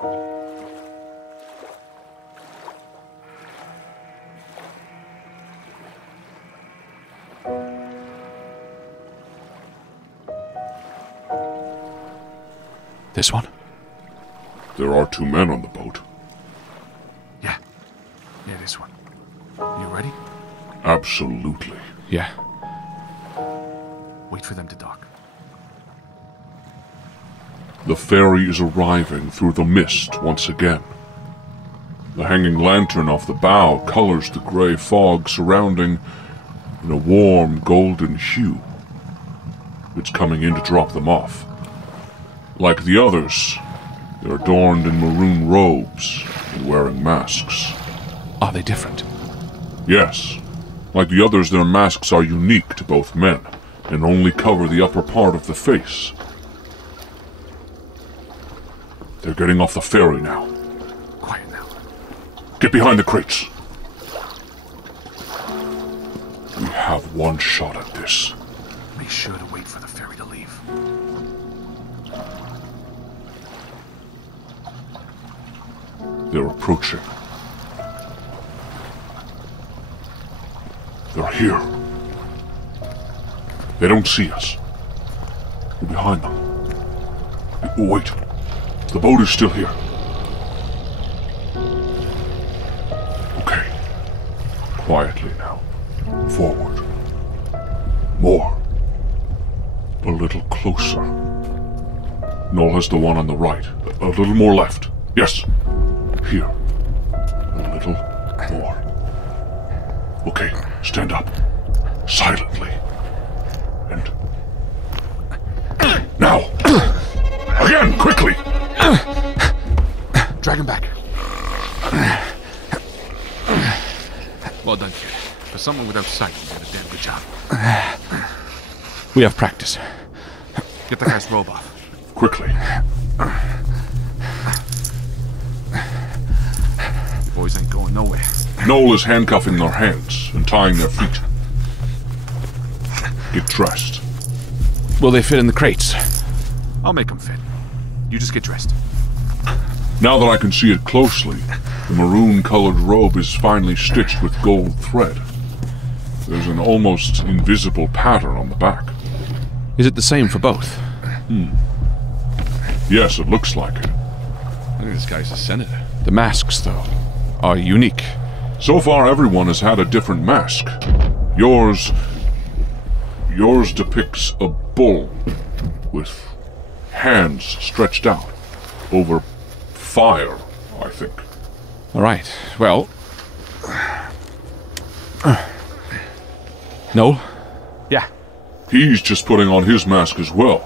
This one? There are 2 men on the boat. Yeah, this one. You ready? Absolutely. Yeah. Wait for them to dock. The ferry is arriving through the mist once again. The hanging lantern off the bow colors the gray fog surrounding in a warm golden hue. It's coming in to drop them off. Like the others, they're adorned in maroon robes and wearing masks. Are they different? Yes. Like the others, their masks are unique to both men and only cover the upper part of the face. They're getting off the ferry now. Quiet now. Get behind the crates. We have one shot at this. Make sure to wait for the ferry to leave. They're approaching. They're here. They don't see us. We're behind them. Wait. The boat is still here. Okay. Quietly now. Forward. More. A little closer. Noel has the one on the right. A little more left. Yes. Here. A little more. Okay, stand up. Silently. And... now! Again, quickly! Drag him back. Well done, kid. For someone without sight, you did a damn good job. We have practice. Get the guy's robe off. Quickly. You boys ain't going nowhere. Noel is handcuffing their hands and tying their feet. Get dressed. Will they fit in the crates? I'll make them fit. You just get dressed. Now that I can see it closely, the maroon-colored robe is finely stitched with gold thread. There's an almost invisible pattern on the back. Is it the same for both? Yes, it looks like it. I think this guy's a senator. The masks, though, are unique. So far, everyone has had a different mask. Yours depicts a bull with hands stretched out over fire, I think. All right, well... Noel? Yeah? He's just putting on his mask as well,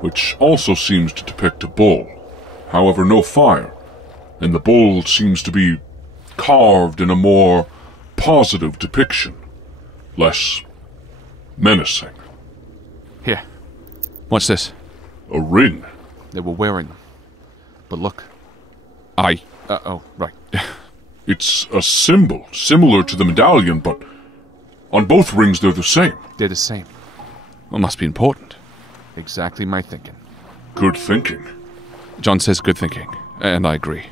which also seems to depict a bull. However, no fire, and the bull seems to be carved in a more positive depiction, less menacing. Here. What's this? A ring. They were wearing them. But look. Oh, right. It's a symbol, similar to the medallion, but on both rings they're the same. They're the same. Well, must be important. Exactly my thinking. Good thinking. John says good thinking, and I agree.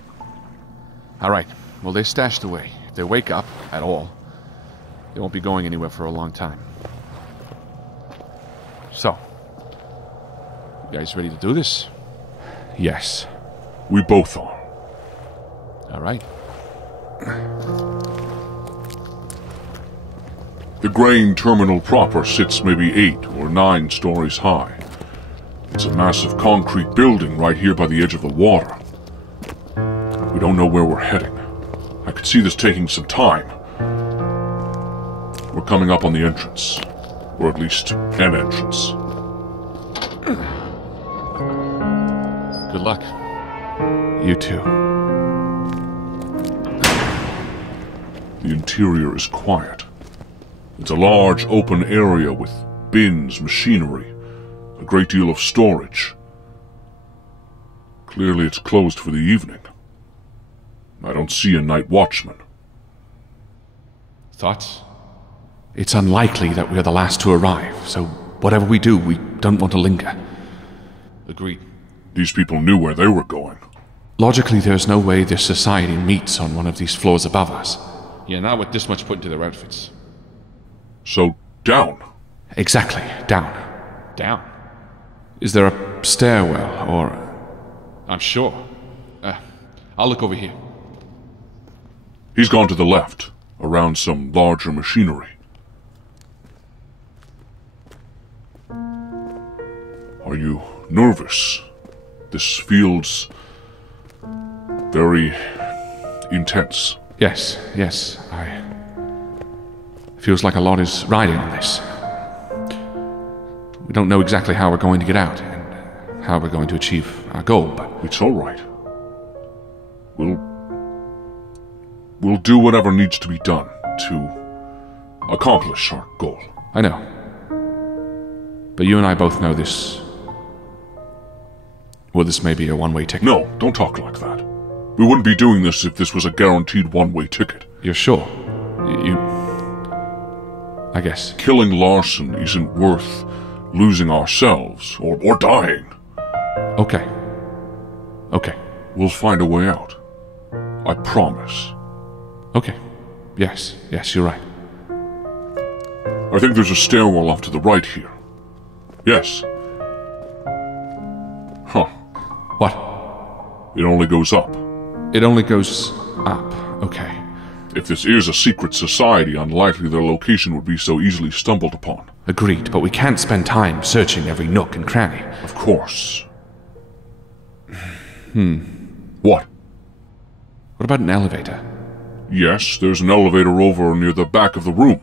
All right, well, they're stashed away. If they wake up, at all, they won't be going anywhere for a long time. So, you guys ready to do this? Yes. We both are. All right. The grain terminal proper sits maybe 8 or 9 stories high. It's a massive concrete building right here by the edge of the water. We don't know where we're heading. I could see this taking some time. We're coming up on the entrance. Or at least an entrance. Good luck. You too. The interior is quiet. It's a large open area with bins, machinery, a great deal of storage. Clearly it's closed for the evening. I don't see a night watchman. Thoughts? It's unlikely that we're the last to arrive, so whatever we do, we don't want to linger. Agreed. These people knew where they were going. Logically, there's no way this society meets on one of these floors above us. Yeah, not with this much put into their outfits. So, down. Exactly, down. Down? Is there a stairwell, or... I'm sure. I'll look over here. He's gone to the left, around some larger machinery. Are you nervous? This feels very intense. Yes, Feels like a lot is riding on this. We don't know exactly how we're going to get out, and how we're going to achieve our goal, but... It's all right. We'll do whatever needs to be done to accomplish our goal. I know. But you and I both know this... Well, this may be a one-way ticket. No, don't talk like that. We wouldn't be doing this if this was a guaranteed one-way ticket. You're sure? You... I guess. Killing Larson isn't worth losing ourselves, or dying. Okay. We'll find a way out. I promise. Okay. Yes, you're right. I think there's a stairwell off to the right here. Yes. Huh. What? It only goes up. It only goes up. Okay. If this is a secret society, unlikely their location would be so easily stumbled upon. Agreed, but we can't spend time searching every nook and cranny. Of course. What? What about an elevator? Yes, there's an elevator over near the back of the room.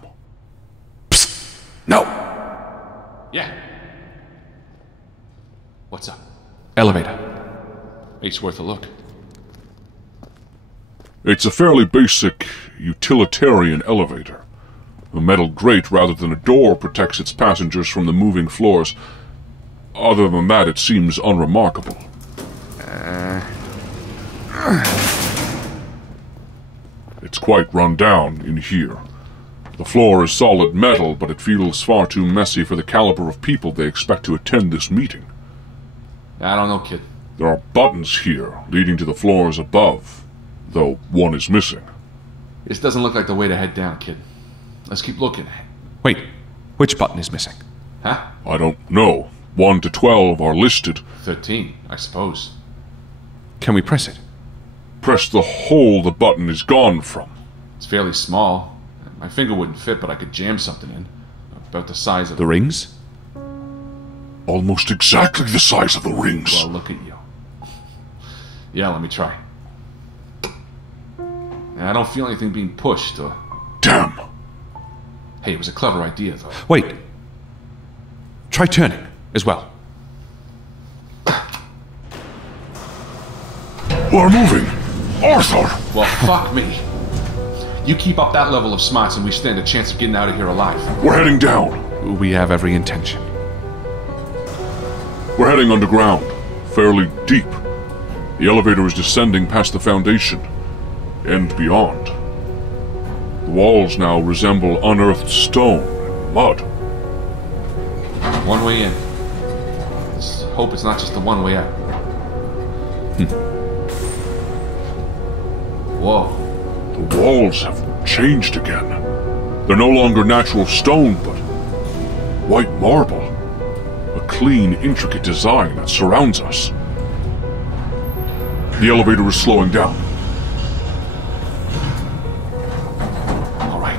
Psst! No! Yeah. What's up? Elevator. It's worth a look. It's a fairly basic, utilitarian elevator. A metal grate rather than a door protects its passengers from the moving floors. Other than that, it seems unremarkable. It's quite run down in here. The floor is solid metal, but it feels far too messy for the caliber of people they expect to attend this meeting. I don't know, kid. There are buttons here leading to the floors above, though one is missing. This doesn't look like the way to head down, kid. Let's keep looking. Wait, which button is missing? Huh? I don't know. 1 to 12 are listed. 13, I suppose. Can we press it? Press the hole the button is gone from. It's fairly small. My finger wouldn't fit, but I could jam something in. About the size of... The rings? Almost exactly the size of the rings. Well, look at you. Yeah, let me try. I don't feel anything being pushed, or... Damn. Hey, it was a clever idea, though. Wait. Try turning, as well. We're moving. Arthur! Well, fuck me. You keep up that level of smarts and we stand a chance of getting out of here alive. We're heading down. We have every intention. We're heading underground. Fairly deep. The elevator is descending past the foundation. And beyond. The walls now resemble unearthed stone and mud. One way in. Let's hope it's not just the one way out. Whoa. The walls have changed again. They're no longer natural stone, but white marble. A clean, intricate design that surrounds us. The elevator is slowing down. All right.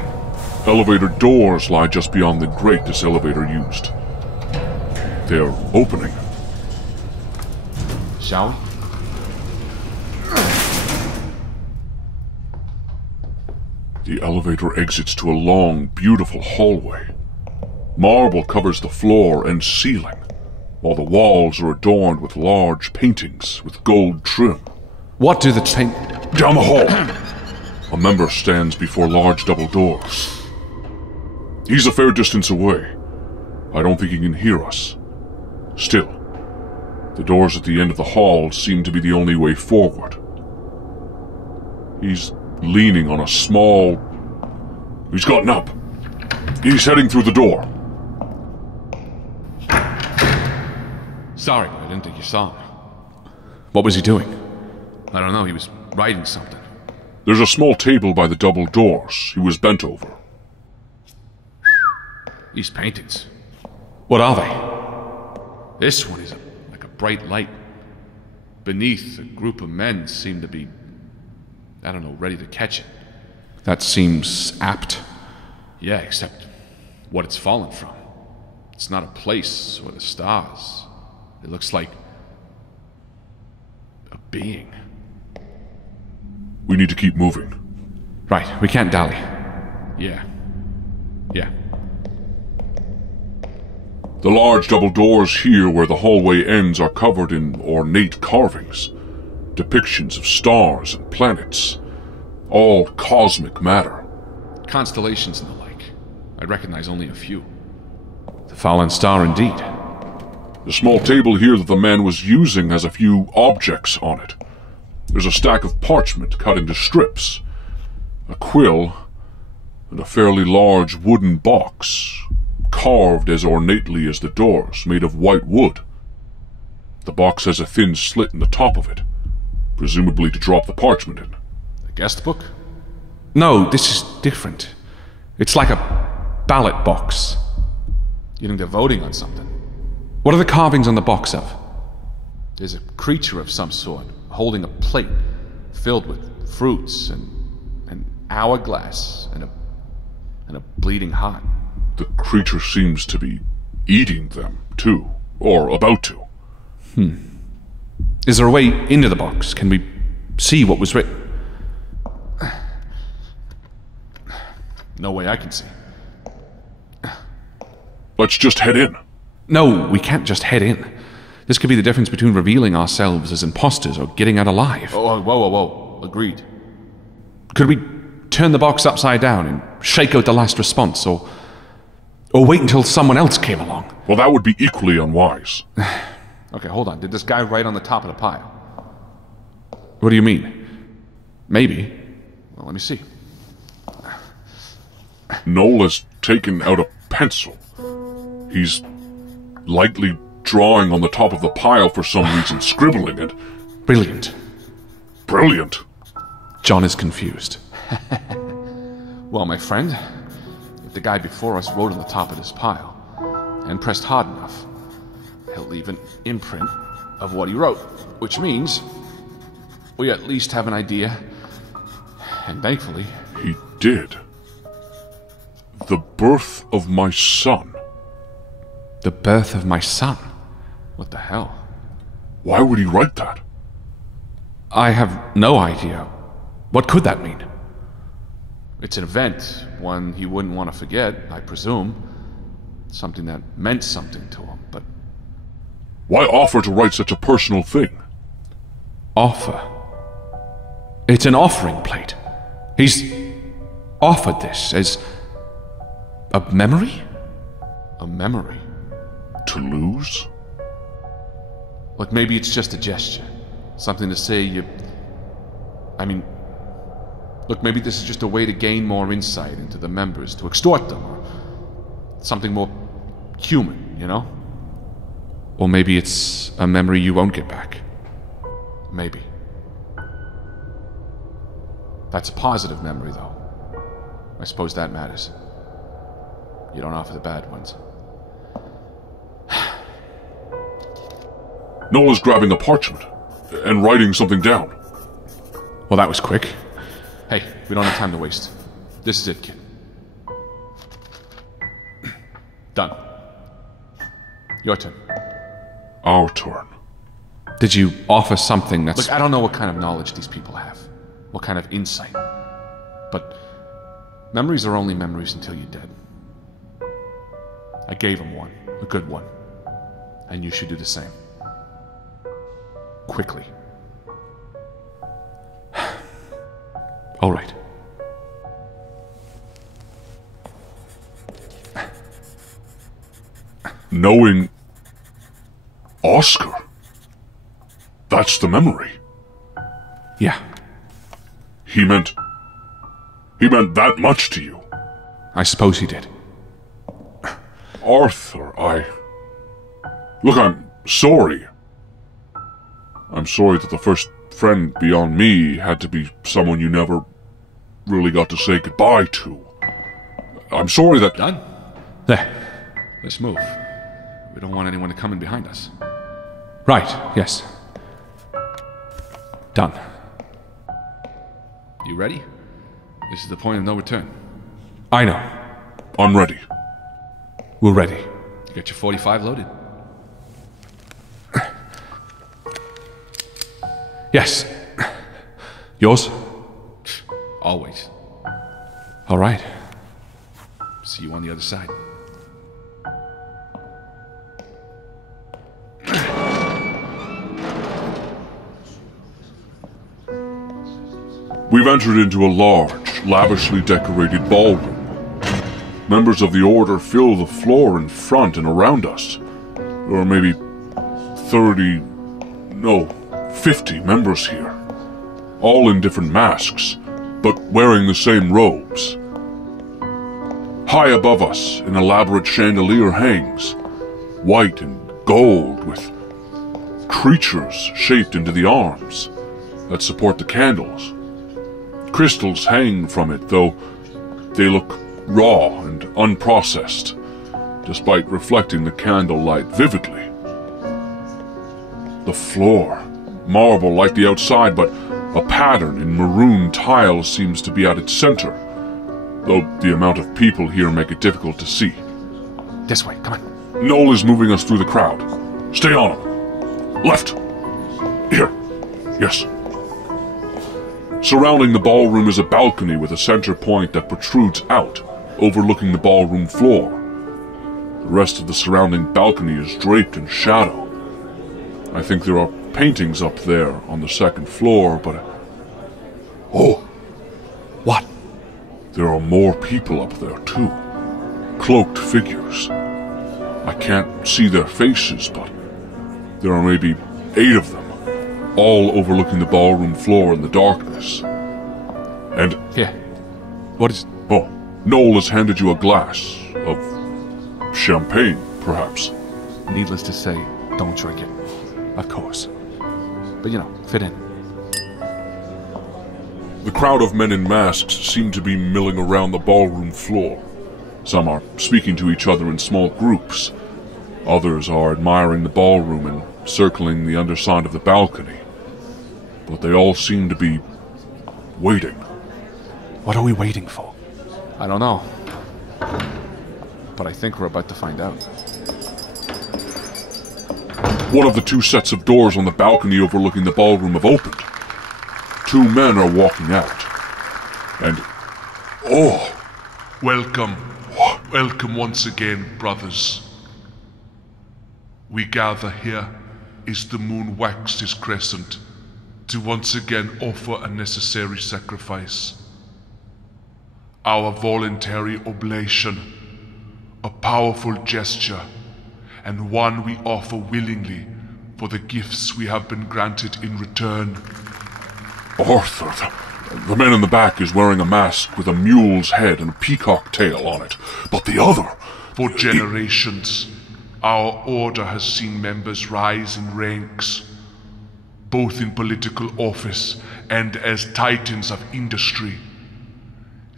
Elevator doors lie just beyond the grate this elevator used. They're opening. Shall we? The elevator exits to a long, beautiful hallway. Marble covers the floor and ceiling, while the walls are adorned with large paintings with gold trim. What do the Down the hall! A member stands before large double doors. He's a fair distance away. I don't think he can hear us. Still, the doors at the end of the hall seem to be the only way forward. He's leaning on a small... He's gotten up. He's heading through the door. Sorry, I didn't think you saw him. What was he doing? I don't know, he was writing something. There's a small table by the double doors. He was bent over. These paintings. What are they? This one is like a bright light. Beneath, a group of men seem to be, I don't know, ready to catch it. That seems apt. Yeah, except what it's fallen from. It's not a place or the stars. It looks like a being. We need to keep moving. Right, we can't dally. Yeah. The large double doors here where the hallway ends are covered in ornate carvings. Depictions of stars and planets. All cosmic matter. Constellations and the like. I recognize only a few. The fallen star indeed. The small table here that the man was using has a few objects on it. There's a stack of parchment cut into strips, a quill, and a fairly large wooden box, carved as ornately as the doors, made of white wood. The box has a thin slit in the top of it, presumably to drop the parchment in. A guest book? No, this is different. It's like a ballot box. You think they're voting on something? What are the carvings on the box of? There's a creature of some sort, holding a plate filled with fruits and an hourglass and a bleeding heart. The creature seems to be eating them, too. Or about to. Is there a way into the box? Can we see what was written? No way I can see. Let's just head in. No, we can't just head in. This could be the difference between revealing ourselves as imposters or getting out alive. Oh, whoa. Agreed. Could we turn the box upside down and shake out the last response, or wait until someone else came along? Well, that would be equally unwise. Okay, hold on. Did this guy write on the top of the pile? What do you mean? Maybe. Well, let me see. Noel has taken out a pencil. He's lightly drawing on the top of the pile for some reason, scribbling it. Brilliant. Brilliant. John is confused. Well, my friend, if the guy before us wrote on the top of this pile and pressed hard enough, he'll leave an imprint of what he wrote, which means we at least have an idea, and thankfully... He did. The birth of my son. The birth of my son? What the hell? Why would he write that? I have no idea. What could that mean? It's an event, one he wouldn't want to forget, I presume. Something that meant something to him, but... Why offer to write such a personal thing? Offer? It's an offering plate. He's offered this as a memory? A memory? To lose? Look, maybe it's just a gesture. Something to say look, maybe this is just a way to gain more insight into the members, to extort them, or something more human, you know? Or maybe it's a memory you won't get back. Maybe. That's a positive memory, though. I suppose that matters. You don't offer the bad ones. Noel is grabbing the parchment and writing something down. Well, that was quick. Hey, we don't have time to waste. This is it, kid. Done. Your turn. Our turn. Did you offer something that's... Look, I don't know what kind of knowledge these people have. What kind of insight. But memories are only memories until you're dead. I gave him one. A good one. And you should do the same. Quickly. All right. Knowing Oscar. That's the memory. Yeah. He meant that much to you. I suppose he did. Arthur, Look, I'm sorry. I'm sorry that the first friend beyond me had to be someone you never really got to say goodbye to. I'm sorry that... Done? There. Let's move. We don't want anyone to come in behind us. Right, yes. Done. You ready? This is the point of no return. I know. I'm ready. We're ready. You got your 45 loaded? Yes. Yours? Always. All right. See you on the other side. We've entered into a large, lavishly decorated ballroom. Members of the Order fill the floor in front and around us. There are maybe 50 members here. All in different masks, but wearing the same robes. High above us, an elaborate chandelier hangs, white and gold, with creatures shaped into the arms that support the candles. Crystals hang from it, though they look raw and unprocessed, despite reflecting the candlelight vividly. The floor, marble like the outside, but a pattern in maroon tile seems to be at its center, though the amount of people here make it difficult to see. This way, come on. Noel is moving us through the crowd. Stay on him. Left. Here. Yes. Surrounding the ballroom is a balcony with a center point that protrudes out, overlooking the ballroom floor. The rest of the surrounding balcony is draped in shadow. I think there are paintings up there on the second floor, but... Oh! What? There are more people up there, too. Cloaked figures. I can't see their faces, but there are maybe 8 of them, all overlooking the ballroom floor in the darkness. And... Here. What is... Oh, Noel has handed you a glass of champagne, perhaps. Needless to say, don't drink it. Of course. But you know, fit in. The crowd of men in masks seem to be milling around the ballroom floor. Some are speaking to each other in small groups. Others are admiring the ballroom and circling the underside of the balcony. But they all seem to be waiting. What are we waiting for? I don't know. But I think we're about to find out. One of the 2 sets of doors on the balcony overlooking the ballroom have opened. 2 men are walking out. And... oh! Welcome. Welcome once again, brothers. We gather here as the moon waxed its crescent to once again offer a necessary sacrifice. Our voluntary oblation, a powerful gesture, and one we offer willingly for the gifts we have been granted in return. Arthur, the man in the back is wearing a mask with a mule's head and a peacock tail on it, but the other... For generations, our order has seen members rise in ranks, both in political office and as titans of industry,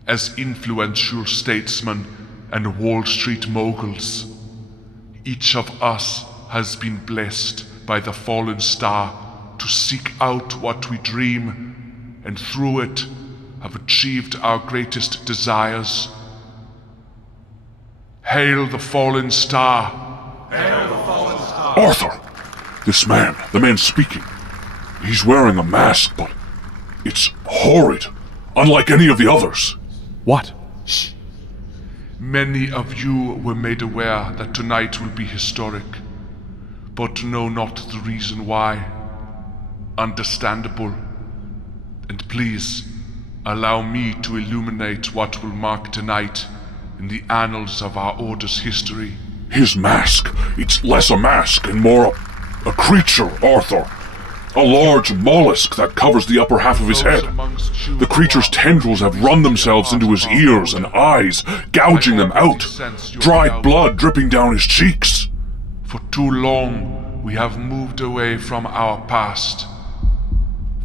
as influential statesmen and Wall Street moguls. Each of us has been blessed by the fallen star to seek out what we dream, and through it have achieved our greatest desires. Hail the fallen star! Hail the fallen star! Arthur! This man, the man speaking, he's wearing a mask, but it's horrid, unlike any of the others. What? Shh. Many of you were made aware that tonight will be historic, but know not the reason why. Understandable. And please, allow me to illuminate what will mark tonight in the annals of our Order's history. His mask, it's less a mask and more a creature, Arthur. A large mollusk that covers the upper half of his head. The creature's tendrils have run themselves into his ears and eyes, gouging them out. Dried blood dripping down his cheeks. For too long, we have moved away from our past,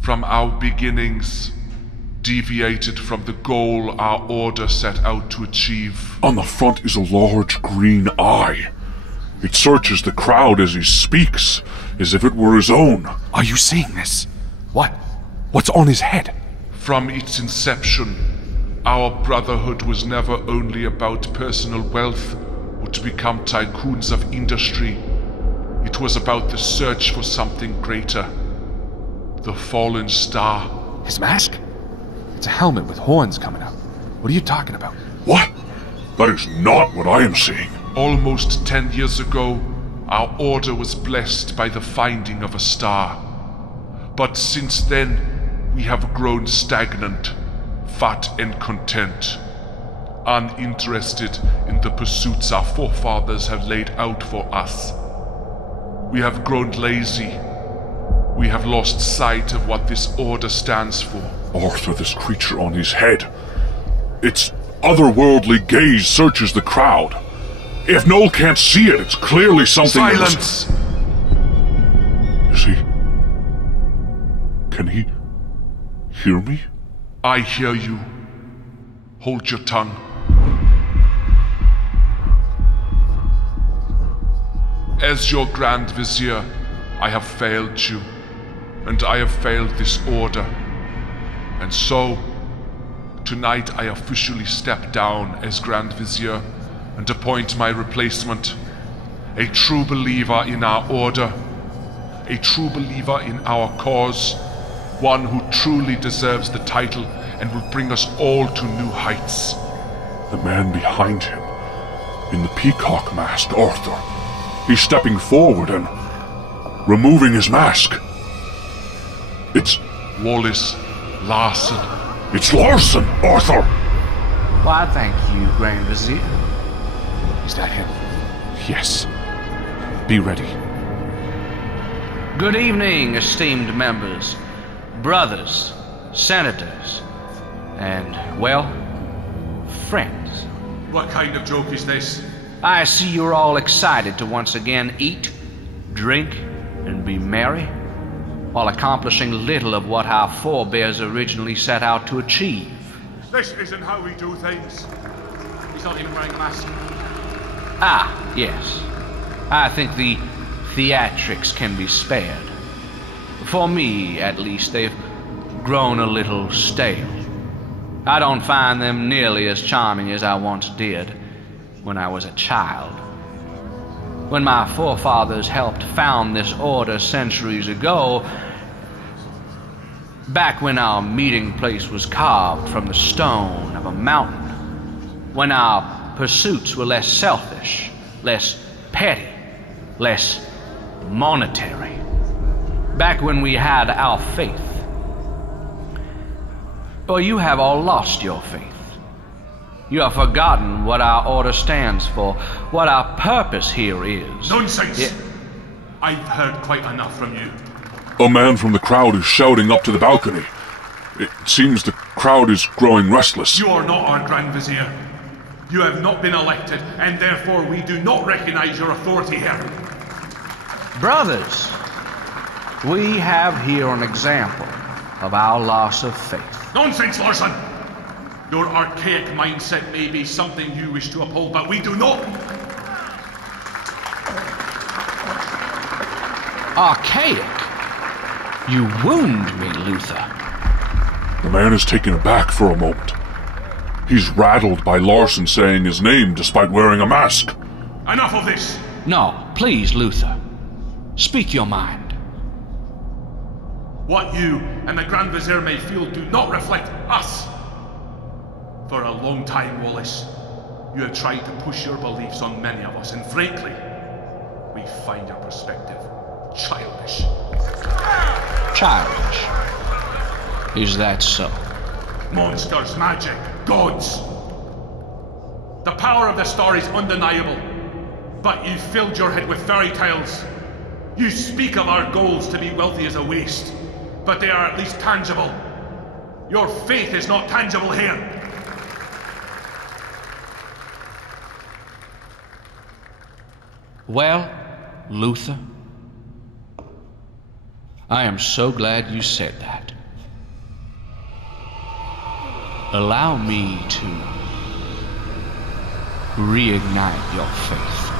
from our beginnings, deviated from the goal our order set out to achieve. On the front is a large green eye. It searches the crowd as he speaks, as if it were his own. Are you seeing this? What? What's on his head? From its inception, our brotherhood was never only about personal wealth or to become tycoons of industry. It was about the search for something greater. The fallen star. His mask? It's a helmet with horns coming out. What are you talking about? What? That is not what I am seeing. Almost 10 years ago, our order was blessed by the finding of a star. But since then, we have grown stagnant, fat and content, uninterested in the pursuits our forefathers have laid out for us. We have grown lazy. We have lost sight of what this order stands for. Arthur, this creature on his head. Its otherworldly gaze searches the crowd. If Noel can't see it, it's clearly something. Silence! Is he... Can he hear me? I hear you. Hold your tongue. As your Grand Vizier, I have failed you, and I have failed this order. And so, tonight I officially step down as Grand Vizier and appoint my replacement, a true believer in our order, a true believer in our cause, one who truly deserves the title and will bring us all to new heights. The man behind him, in the peacock mask, Arthur. He's stepping forward and removing his mask. It's Wallace Larson. It's Larson, Arthur! Why, thank you, Grand Vizier. Is that him? Yes. Be ready. Good evening, esteemed members, brothers, senators, and, well, friends. What kind of joke is this? I see you're all excited to once again eat, drink, and be merry, while accomplishing little of what our forebears originally set out to achieve. This isn't how we do things. He's not even wearing a mask. Ah, yes. I think the theatrics can be spared. For me, at least, they've grown a little stale. I don't find them nearly as charming as I once did when I was a child. When my forefathers helped found this order centuries ago, back when our meeting place was carved from the stone of a mountain, when our pursuits were less selfish, less petty, less monetary, back when we had our faith. Well, you have all lost your faith. You have forgotten what our order stands for, what our purpose here is. Nonsense! I've heard quite enough from you. A man from the crowd is shouting up to the balcony. It seems the crowd is growing restless. You are not our Grand Vizier. You have not been elected, and therefore we do not recognize your authority here. Brothers, we have here an example of our loss of faith. Nonsense, Larson! Your archaic mindset may be something you wish to uphold, but we do not. Archaic? You wound me, Luther. The man is taken aback for a moment. He's rattled by Larson saying his name despite wearing a mask. Enough of this! No, please, Luther. Speak your mind. What you and the Grand Vizier may feel do not reflect us. For a long time, Wallace, you have tried to push your beliefs on many of us, and frankly, we find your perspective childish. Childish? Is that so? Monsters, magic, gods. The power of the star is undeniable, but you filled your head with fairy tales. You speak of our goals to be wealthy as a waste, but they are at least tangible. Your faith is not tangible here. Well, Luther, I am so glad you said that. Allow me to reignite your faith.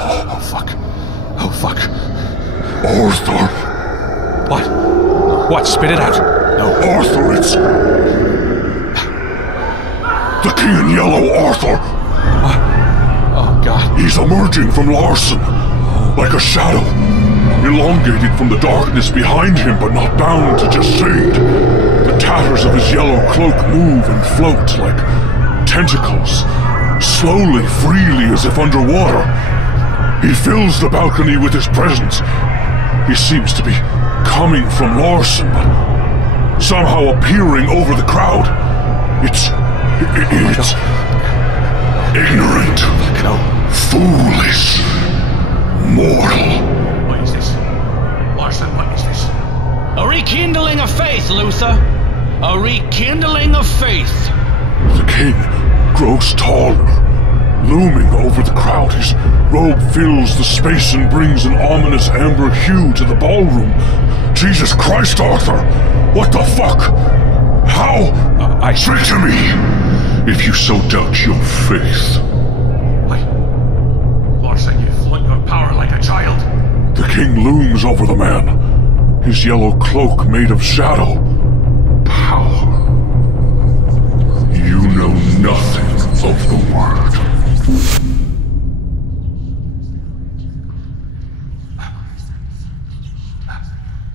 Oh, fuck. Oh, fuck. Arthur! What? What? Spit it out. No. Arthur, it's... the King in Yellow, Arthur! What? Oh, God. He's emerging from Larson, like a shadow, elongated from the darkness behind him, but not bound to just shade. The tatters of his yellow cloak move and float like tentacles, slowly, freely, as if underwater. He fills the balcony with his presence. He seems to be coming from Larson, but somehow appearing over the crowd. It's ignorant, foolish, mortal. What is this? Larson, what is this? A rekindling of faith, Luther. A rekindling of faith. The king grows taller, looming over the crowd. His robe fills the space and brings an ominous amber hue to the ballroom. Jesus Christ, Arthur! What the fuck? How? Speak to me, if you so doubt your faith. Why? Larson, you flaunt your power like a child. The king looms over the man, his yellow cloak made of shadow. Power. You know nothing of the word.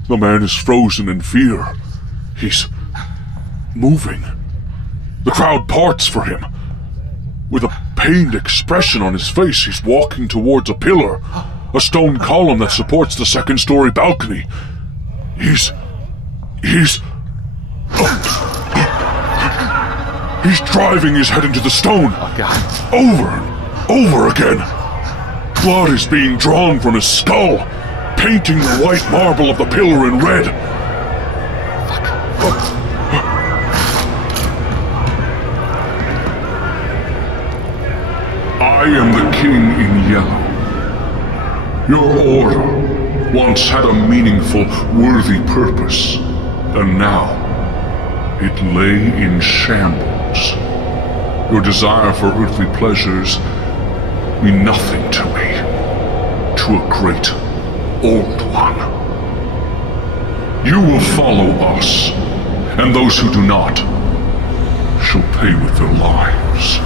The man is frozen in fear. He's moving. The crowd parts for him. With a pained expression on his face, he's walking towards a pillar, a stone column that supports the second-story balcony. He's driving his head into the stone. Oh, God. Over and over again. Blood is being drawn from his skull, painting the white marble of the pillar in red. I am the King in Yellow. Your order once had a meaningful, worthy purpose, and now it lay in shambles. Your desire for earthly pleasures mean nothing to me, to a great Old One. You will follow us, and those who do not shall pay with their lives.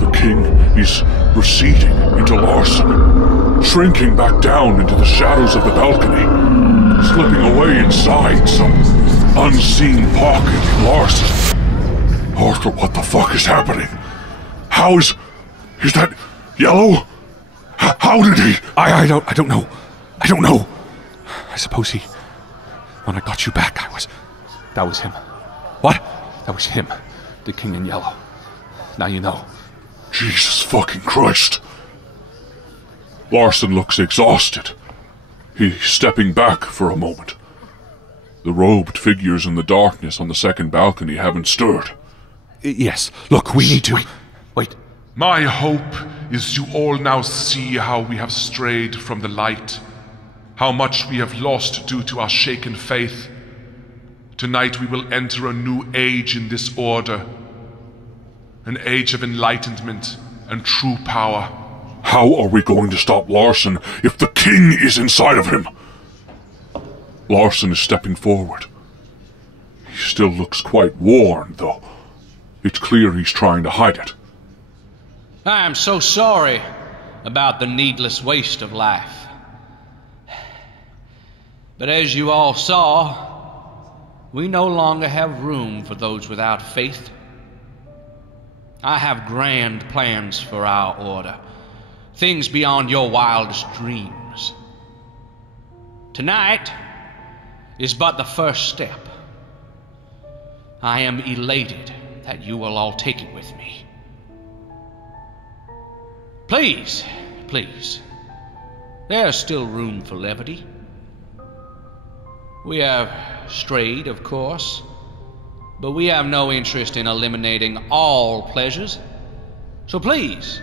The king is receding into Larson, shrinking back down into the shadows of the balcony, slipping away inside some unseen pocket in Larson. Arthur, what the fuck is happening? How is that Yellow? How did he? I don't know. I don't know. I suppose when I got you back, that was him. What? That was him, the King in Yellow. Now you know. Jesus fucking Christ. Larson looks exhausted. He's stepping back for a moment. The robed figures in the darkness on the second balcony haven't stirred. Yes. Look, we need to... Wait. My hope is you all now see how we have strayed from the light, how much we have lost due to our shaken faith. Tonight we will enter a new age in this order, an age of enlightenment and true power. How are we going to stop Larson if the king is inside of him? Larson is stepping forward. He still looks quite worn, though. It's clear he's trying to hide it. I am so sorry about the needless waste of life. But as you all saw, we no longer have room for those without faith. I have grand plans for our order, things beyond your wildest dreams. Tonight is but the first step. I am elated that you will all take it with me. Please, please, there's still room for levity. We have strayed, of course, but we have no interest in eliminating all pleasures. So please,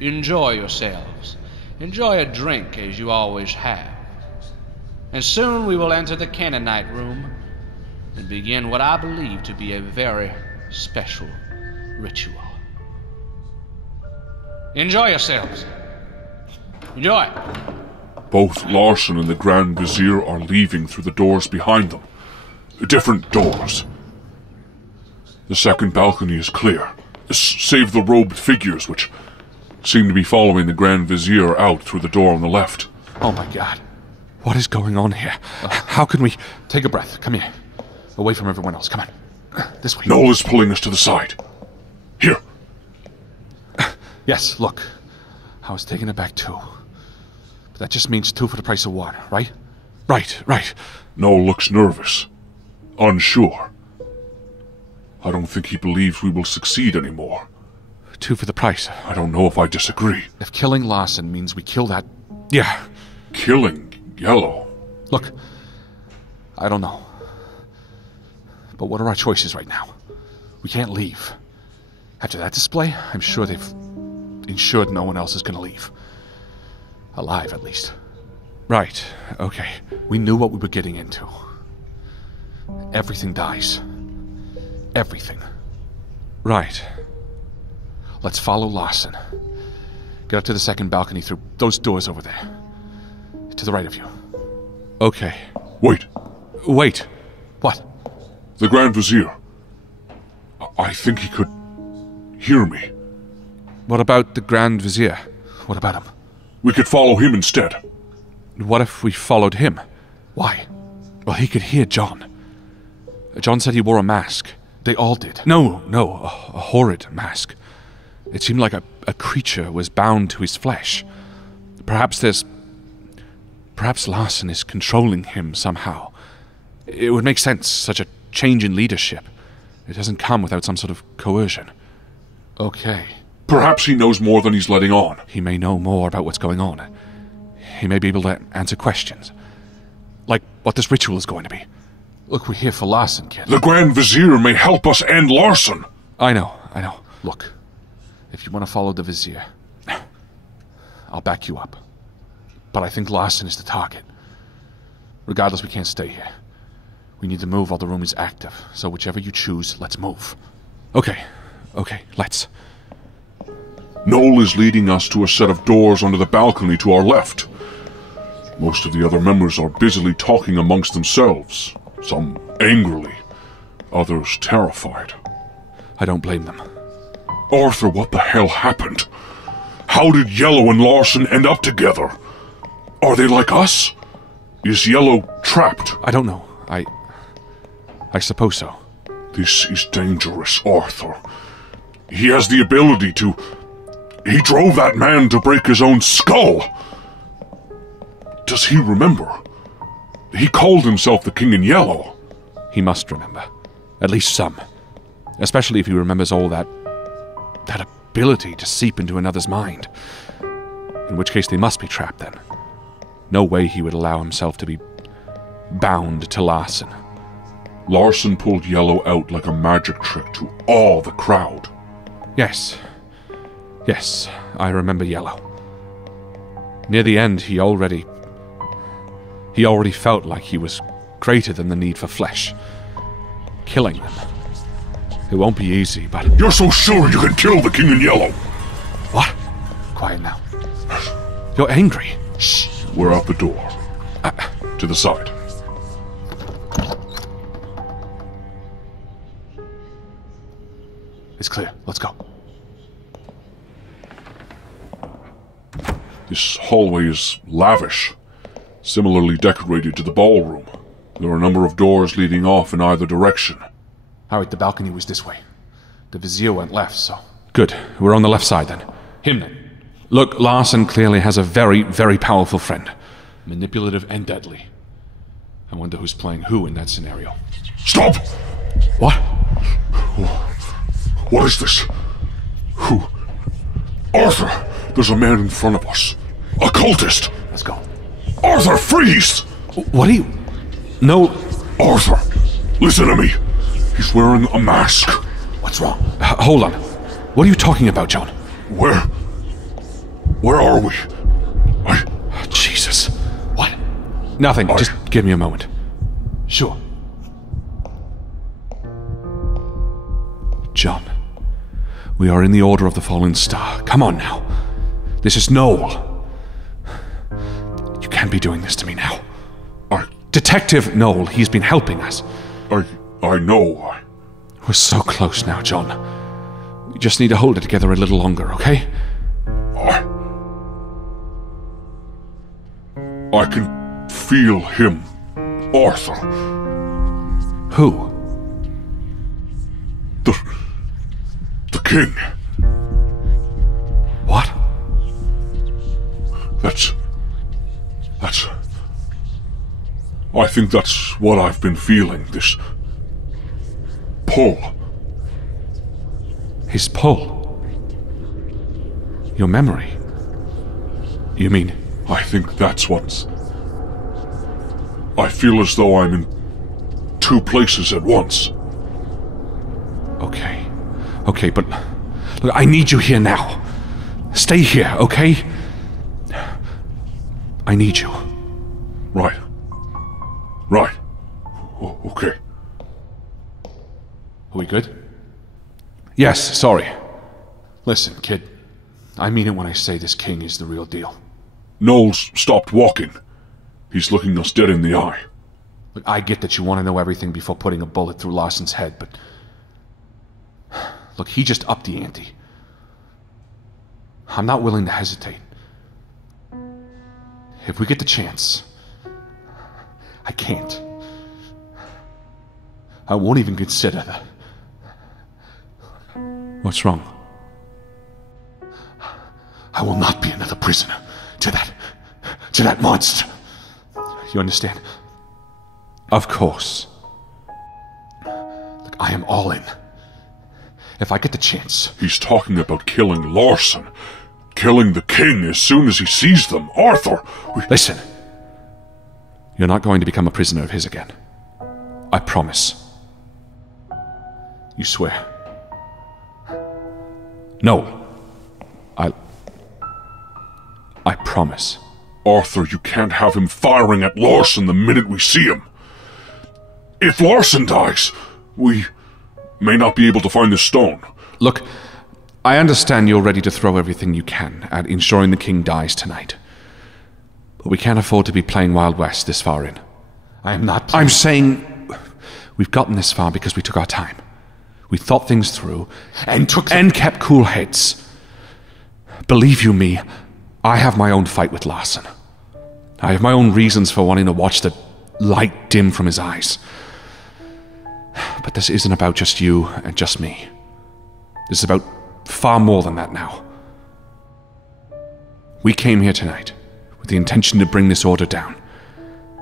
enjoy yourselves. Enjoy a drink as you always have. And soon we will enter the Canaanite room and begin what I believe to be a very special ritual. Enjoy yourselves. Enjoy. Both Larson and the Grand Vizier are leaving through the doors behind them. Different doors. The second balcony is clear, save the robed figures which seem to be following the Grand Vizier out through the door on the left. Oh my god. What is going on here? How can we... Take a breath. Come here. Away from everyone else. Come on. This way. Noel is pulling us to the side. Here. Yes, look. I was taken aback too. But that just means 2 for the price of 1, right? Right. Noel looks nervous. Unsure. I don't think he believes we will succeed anymore. 2 for the price. I don't know if I disagree. If killing Larson means we kill that... Yeah. Killing Yellow? Look, I don't know. But what are our choices right now? We can't leave. After that display, I'm sure they've ensured no one else is going to leave. Alive, at least. Right, okay. We knew what we were getting into. Everything dies. Everything. Right. Let's follow Larson. Get up to the second balcony through those doors over there. To the right of you. Okay. Wait. What? The Grand Vizier. I think he could hear me. What about the Grand Vizier? What about him? We could follow him instead. What if we followed him? Why? Well, he could hear John. John said he wore a mask. They all did. No, a horrid mask. It seemed like a creature was bound to his flesh. Perhaps Larson is controlling him somehow. It would make sense, such a change in leadership. It doesn't come without some sort of coercion. Okay. Perhaps he knows more than he's letting on. He may know more about what's going on. He may be able to answer questions. Like what this ritual is going to be. Look, we're here for Larson, kid. The Grand Vizier may help us end Larson. I know. Look, if you want to follow the Vizier, I'll back you up. But I think Larson is the target. Regardless, we can't stay here. We need to move while the room is active. So whichever you choose, let's move. Okay, let's. Noel is leading us to a set of doors under the balcony to our left. Most of the other members are busily talking amongst themselves, some angrily, others terrified. I don't blame them. Arthur, what the hell happened? How did Yellow and Larson end up together? Are they like us? Is Yellow trapped? I don't know. I suppose so. This is dangerous, Arthur. He has the ability to... He drove that man to break his own skull. Does he remember? He called himself the King in Yellow. He must remember. At least some. Especially if he remembers all that ability to seep into another's mind. In which case they must be trapped then. No way he would allow himself to be bound to Larson. Larson pulled Yellow out like a magic trick to awe the crowd. Yes, I remember Yellow. Near the end, he already felt like he was greater than the need for flesh. Killing them. It won't be easy, but... You're so sure you can kill the King in Yellow? What? Quiet now. You're angry. Shh. We're out the door. To the side. It's clear. Let's go. This hallway is lavish, similarly decorated to the ballroom. There are a number of doors leading off in either direction. Alright, the balcony was this way. The Vizier went left, so... Good. We're on the left side, then. Him, then. Look, Larson clearly has a very, very powerful friend. Manipulative and deadly. I wonder who's playing who in that scenario. Stop! What? What is this? Who? Arthur! There's a man in front of us. A cultist! Let's go. Arthur, freeze! What are you... No... Arthur, listen to me. He's wearing a mask. What's wrong? Hold on. What are you talking about, John? Where are we? Jesus. What? Nothing. Just give me a moment. Sure. John, we are in the Order of the Fallen Star. Come on now. This is Noel. You can't be doing this to me now. Detective Noel, he's been helping us. I know. We're so close now, John. We just need to hold it together a little longer, okay? I can feel him. Arthur. Who? The king. What? That's... I think that's what I've been feeling, this... pull. His pull? Your memory? You mean... I think that's what's... I feel as though I'm in two places at once. Okay, but... Look, I need you here now. Stay here, okay? I need you. Right. Okay. Are we good? Yes, sorry. Listen, kid. I mean it when I say this king is the real deal. Noel's stopped walking. He's looking us dead in the eye. Look, I get that you want to know everything before putting a bullet through Larson's head, but... Look, he just upped the ante. I'm not willing to hesitate. If we get the chance... I can't. I won't even consider that. What's wrong? I will not be another prisoner to that monster. You understand? Of course. Look, I am all in. If I get the chance... He's talking about killing Larson. Killing the king as soon as he sees them. Arthur! Listen. You're not going to become a prisoner of his again. I promise. You swear? No. I promise. Arthur, you can't have him firing at Larson the minute we see him. If Larson dies, we may not be able to find the stone. Look, I understand you're ready to throw everything you can at ensuring the king dies tonight. But we can't afford to be playing Wild West this far in. I am not playing... I'm saying we've gotten this far because we took our time. We thought things through and kept cool heads. Believe you me, I have my own fight with Larson. I have my own reasons for wanting to watch the light dim from his eyes. But this isn't about just you and just me. This is about far more than that now. We came here tonight with the intention to bring this order down.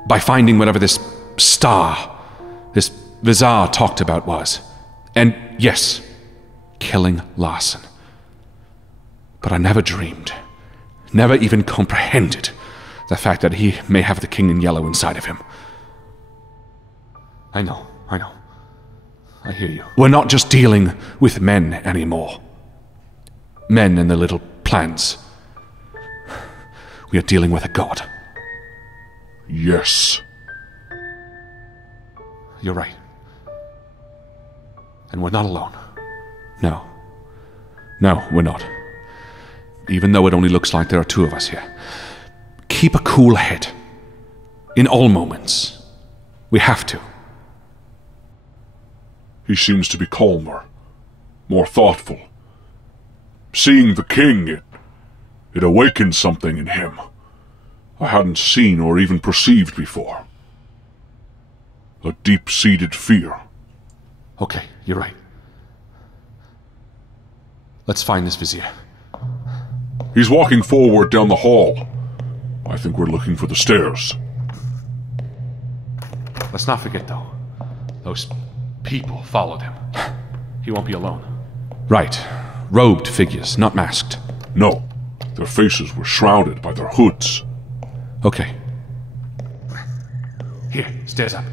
By finding whatever this star, this Vizar talked about was. And yes, killing Larson. But I never dreamed, never even comprehended the fact that he may have the king in yellow inside of him. I know. I hear you. We're not just dealing with men anymore. Men and their little plans. We are dealing with a god. Yes. You're right. And we're not alone. No, we're not. Even though it only looks like there are two of us here. Keep a cool head. In all moments. We have to. He seems to be calmer, more thoughtful. Seeing the king, it awakened something in him I hadn't seen or even perceived before. A deep-seated fear. Okay, you're right. Let's find this vizier. He's walking forward down the hall. I think we're looking for the stairs. Let's not forget, though. Those people followed him. He won't be alone. Right. Robed figures, not masked. No. Their faces were shrouded by their hoods. Okay. Here, stairs up.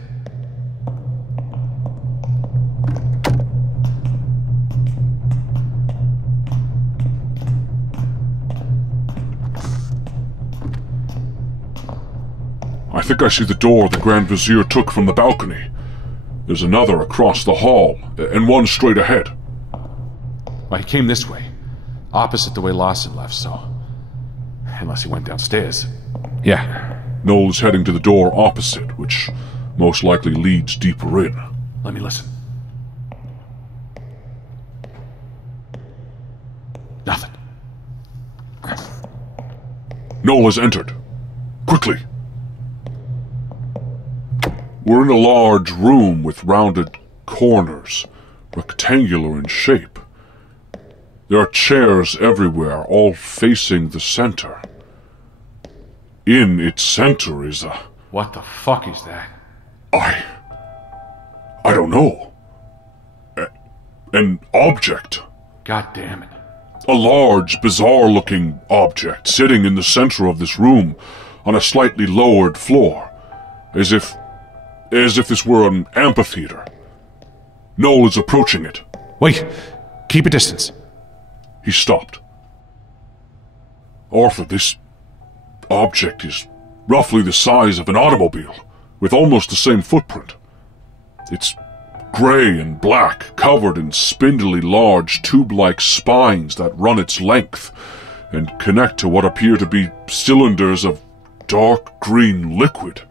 I think I see the door the Grand Vizier took from the balcony. There's another across the hall, and one straight ahead. Well, he came this way, opposite the way Lawson left, so... Unless he went downstairs. Yeah. Noel is heading to the door opposite, which most likely leads deeper in. Let me listen. Nothing. Noel has entered. Quickly. We're in a large room with rounded corners, rectangular in shape. There are chairs everywhere, all facing the center. In its center is a... What the fuck is that? I don't know. An object. God damn it. A large, bizarre-looking object sitting in the center of this room on a slightly lowered floor, as if this were an amphitheater. Noel is approaching it. Wait! Keep a distance. He stopped. Arthur, this object is roughly the size of an automobile, with almost the same footprint. It's gray and black, covered in spindly large tube-like spines that run its length and connect to what appear to be cylinders of dark green liquid.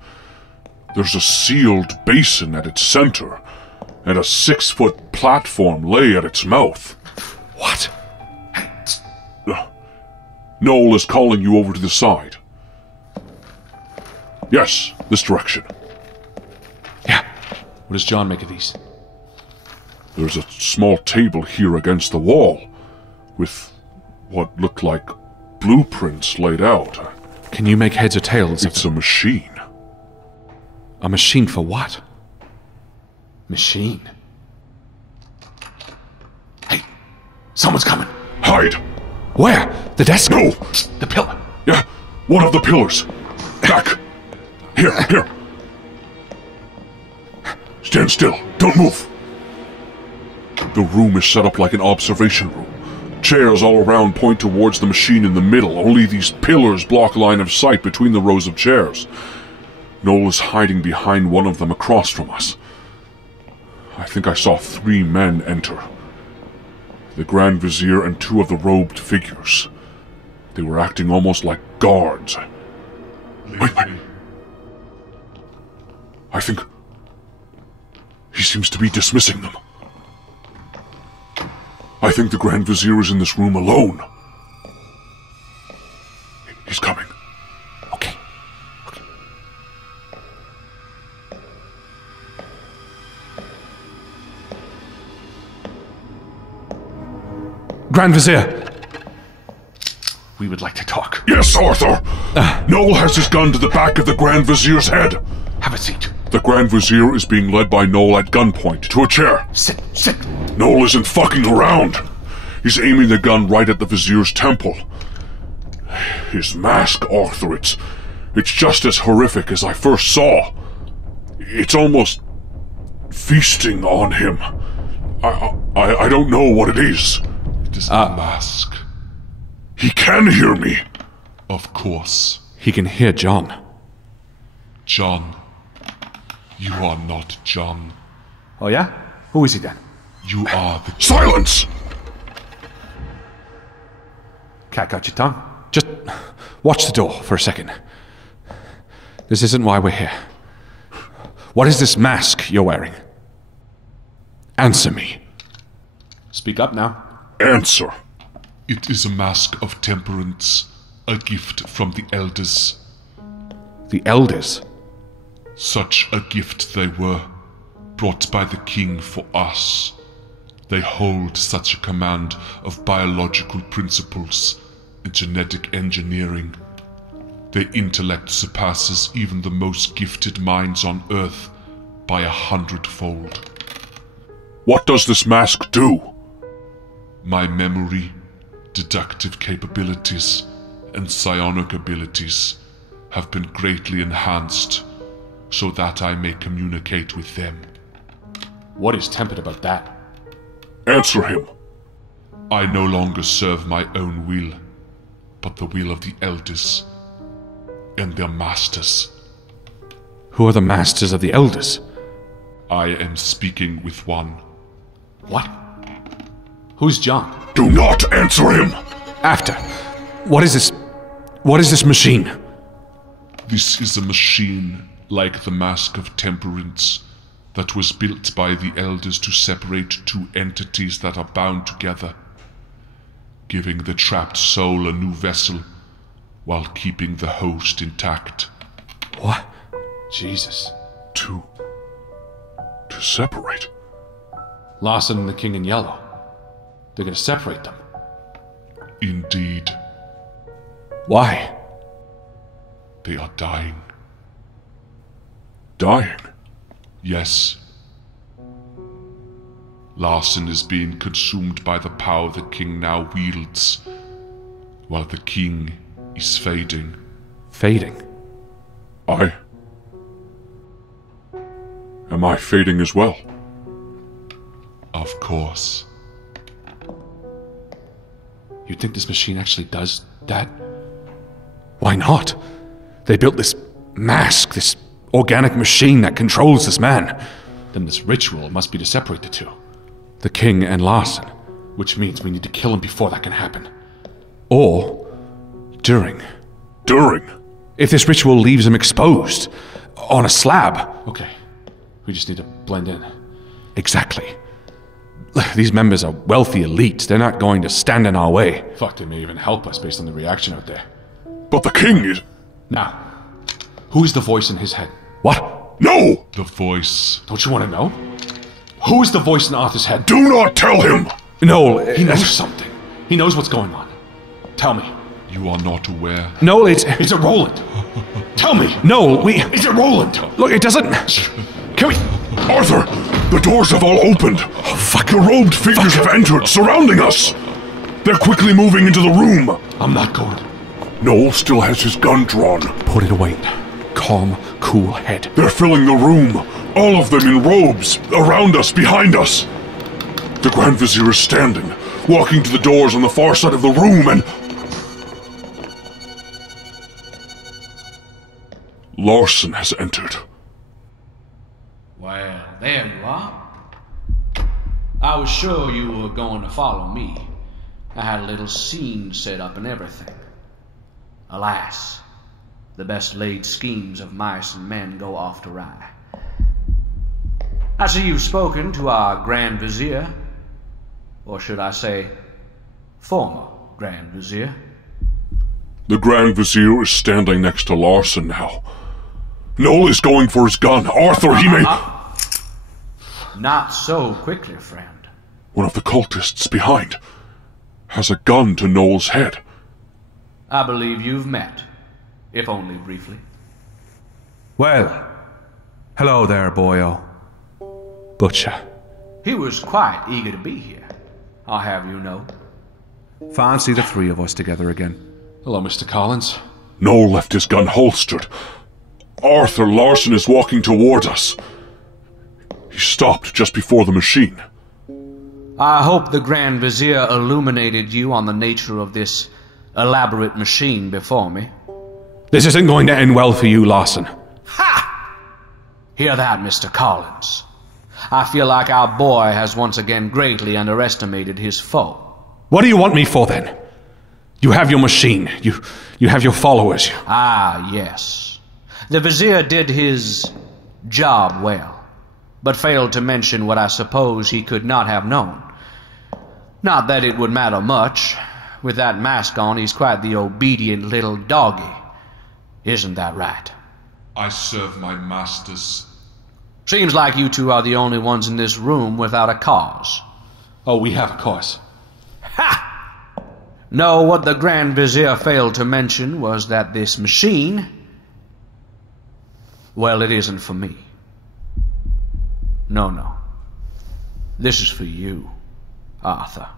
There's a sealed basin at its center, and a 6-foot platform lay at its mouth. What? Noel is calling you over to the side. Yes, this direction. Yeah. What does John make of these? There's a small table here against the wall, with what looked like blueprints laid out. Can you make heads or tails? It's a machine. A machine for what? Machine? Hey, someone's coming. Hide! Where? The desk? No! The pillar. Yeah, one of the pillars. Back! Here. Stand still. Don't move. The room is set up like an observation room. Chairs all around point towards the machine in the middle. Only these pillars block line of sight between the rows of chairs. Noel is hiding behind one of them across from us. I think I saw 3 men enter. The Grand Vizier and 2 of the robed figures. They were acting almost like guards. Wait. I think... he seems to be dismissing them. I think the Grand Vizier is in this room alone. He's coming. Okay. Grand Vizier! We would like to talk. Yes, Arthur! Noel has his gun to the back of the Grand Vizier's head. Have a seat. The Grand Vizier is being led by Noel at gunpoint to a chair. Sit. Noel isn't fucking around. He's aiming the gun right at the Vizier's temple. His mask, Arthur, it's just as horrific as I first saw. It's almost feasting on him. I don't know what it is. It is a mask. He can hear me. Of course. He can hear John. John. You are not John. Oh yeah? Who is he then? You are the... Silence! Cat got your tongue? Just watch the door for a second. This isn't why we're here. What is this mask you're wearing? Answer me. Speak up now. Answer. It is a mask of temperance, a gift from the elders. The elders? Such a gift they were, brought by the king for us. They hold such a command of biological principles and genetic engineering. Their intellect surpasses even the most gifted minds on Earth by 100-fold. What does this mask do? My memory, deductive capabilities, and psionic abilities have been greatly enhanced so that I may communicate with them. What is tempered about that? Answer him. I no longer serve my own will, but the will of the elders and their masters. Who are the masters of the elders? I am speaking with one. What? Who's John? Do not answer him! After. What is this? What is this machine? This is a machine like the Mask of Temperance that was built by the elders to separate two entities that are bound together, giving the trapped soul a new vessel while keeping the host intact. What? Jesus. To separate? Larson and the King in Yellow. They're gonna separate them. Indeed, Why? they are dying. Dying? Yes. Larson is being consumed by the power the king now wields, while the king is fading. Fading. Am I fading as well? Of course. You think this machine actually does that? Why not? They built this mask, this organic machine that controls this man. Then this ritual must be to separate the two. The king and Larson. Which means we need to kill him before that can happen. Or during. During? If this ritual leaves him exposed, on a slab. Okay. We just need to blend in. Exactly. These members are wealthy elites. They're not going to stand in our way. Fuck, they may even help us based on the reaction out there. But the king is... Now, who's the voice in his head? What? No! The voice. Don't you want to know? Who is the voice in Arthur's head? Do not tell him! Noel, He knows something. He knows what's going on. Tell me. You are not aware. Noel, Is it Roland? Tell me. Noel, Is it Roland? Look, it doesn't... Can we... Arthur! The doors have all opened! Oh, fuck. The robed figures have entered, surrounding us! They're quickly moving into the room! I'm not going. Noel still has his gun drawn. Put it away. Calm, cool head. They're filling the room, all of them in robes, around us, behind us. The Grand Vizier is standing, walking to the doors on the far side of the room, and... Larson has entered. Well, there you are. I was sure you were going to follow me. I had a little scene set up and everything. Alas, the best laid schemes of mice and men go off awry. I see you've spoken to our Grand Vizier, or should I say, former Grand Vizier. The Grand Vizier is standing next to Larson now. Noel is going for his gun. Arthur, he may... Not so quickly, friend. One of the cultists behind has a gun to Noel's head. I believe you've met, if only briefly. Well, hello there, boyo. Butcher. He was quite eager to be here, I'll have you know. Fancy the three of us together again. Hello, Mr. Collins. Noel left his gun holstered. Arthur Larson is walking towards us. He stopped just before the machine. I hope the Grand Vizier illuminated you on the nature of this elaborate machine before me. This isn't going to end well for you, Larson. Ha! Hear that, Mr. Collins? I feel like our boy has once again greatly underestimated his foe. What do you want me for, then? You have your machine. You have your followers. Ah, yes. The Vizier did his job well, but failed to mention what I suppose he could not have known. Not that it would matter much. With that mask on, he's quite the obedient little doggy. Isn't that right? I serve my masters. Seems like you two are the only ones in this room without a cause. Oh, we have a cause. Ha! No, what the Grand Vizier failed to mention was that this machine... Well, it isn't for me. No. This is for you, Arthur.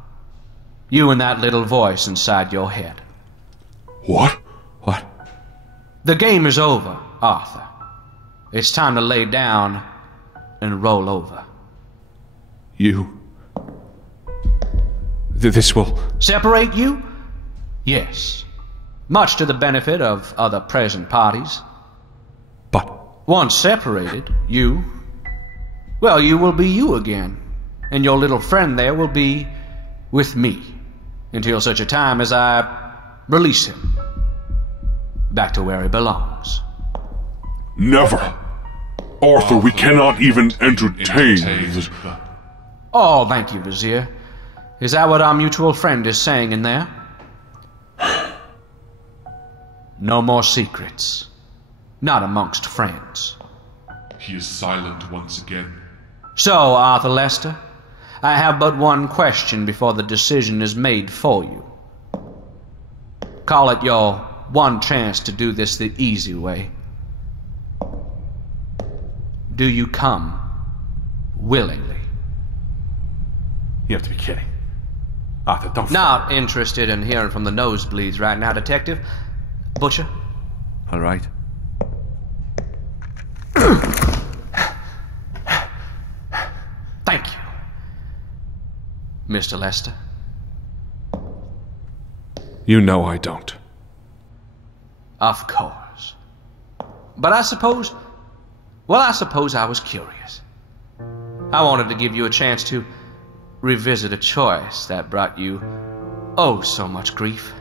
You and that little voice inside your head. What? What? The game is over, Arthur. It's time to lay down and roll over. You... This will... Separate you? Yes. Much to the benefit of other present parties. But... Once separated, you will be you again, and your little friend there will be with me, until such a time as I release him back to where he belongs. Never! Arthur, we cannot even entertain this. Oh, thank you, Vizier. Is that what our mutual friend is saying in there? No more secrets. Not amongst friends. He is silent once again. So, Arthur Lester, I have but one question before the decision is made for you. Call it your one chance to do this the easy way. Do you come willingly? You have to be kidding. Arthur, don't... Not interested in hearing from the nosebleeds right now, Detective. Butcher? All right. Thank you, Mr. Lester. You know I don't. Of course. But I suppose I was curious. I wanted to give you a chance to revisit a choice that brought you oh so much grief.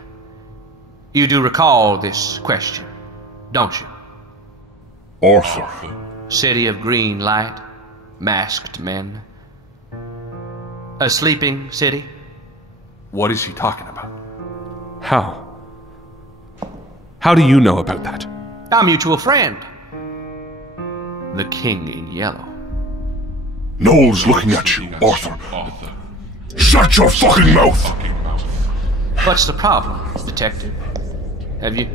You do recall this question, don't you? Arthur. City of green light, masked men. A sleeping city? What is she talking about? How? How do you know about that? Our mutual friend. The King in Yellow. Noel's looking at you, Arthur. Shut your fucking mouth! What's the problem, Detective? Have you...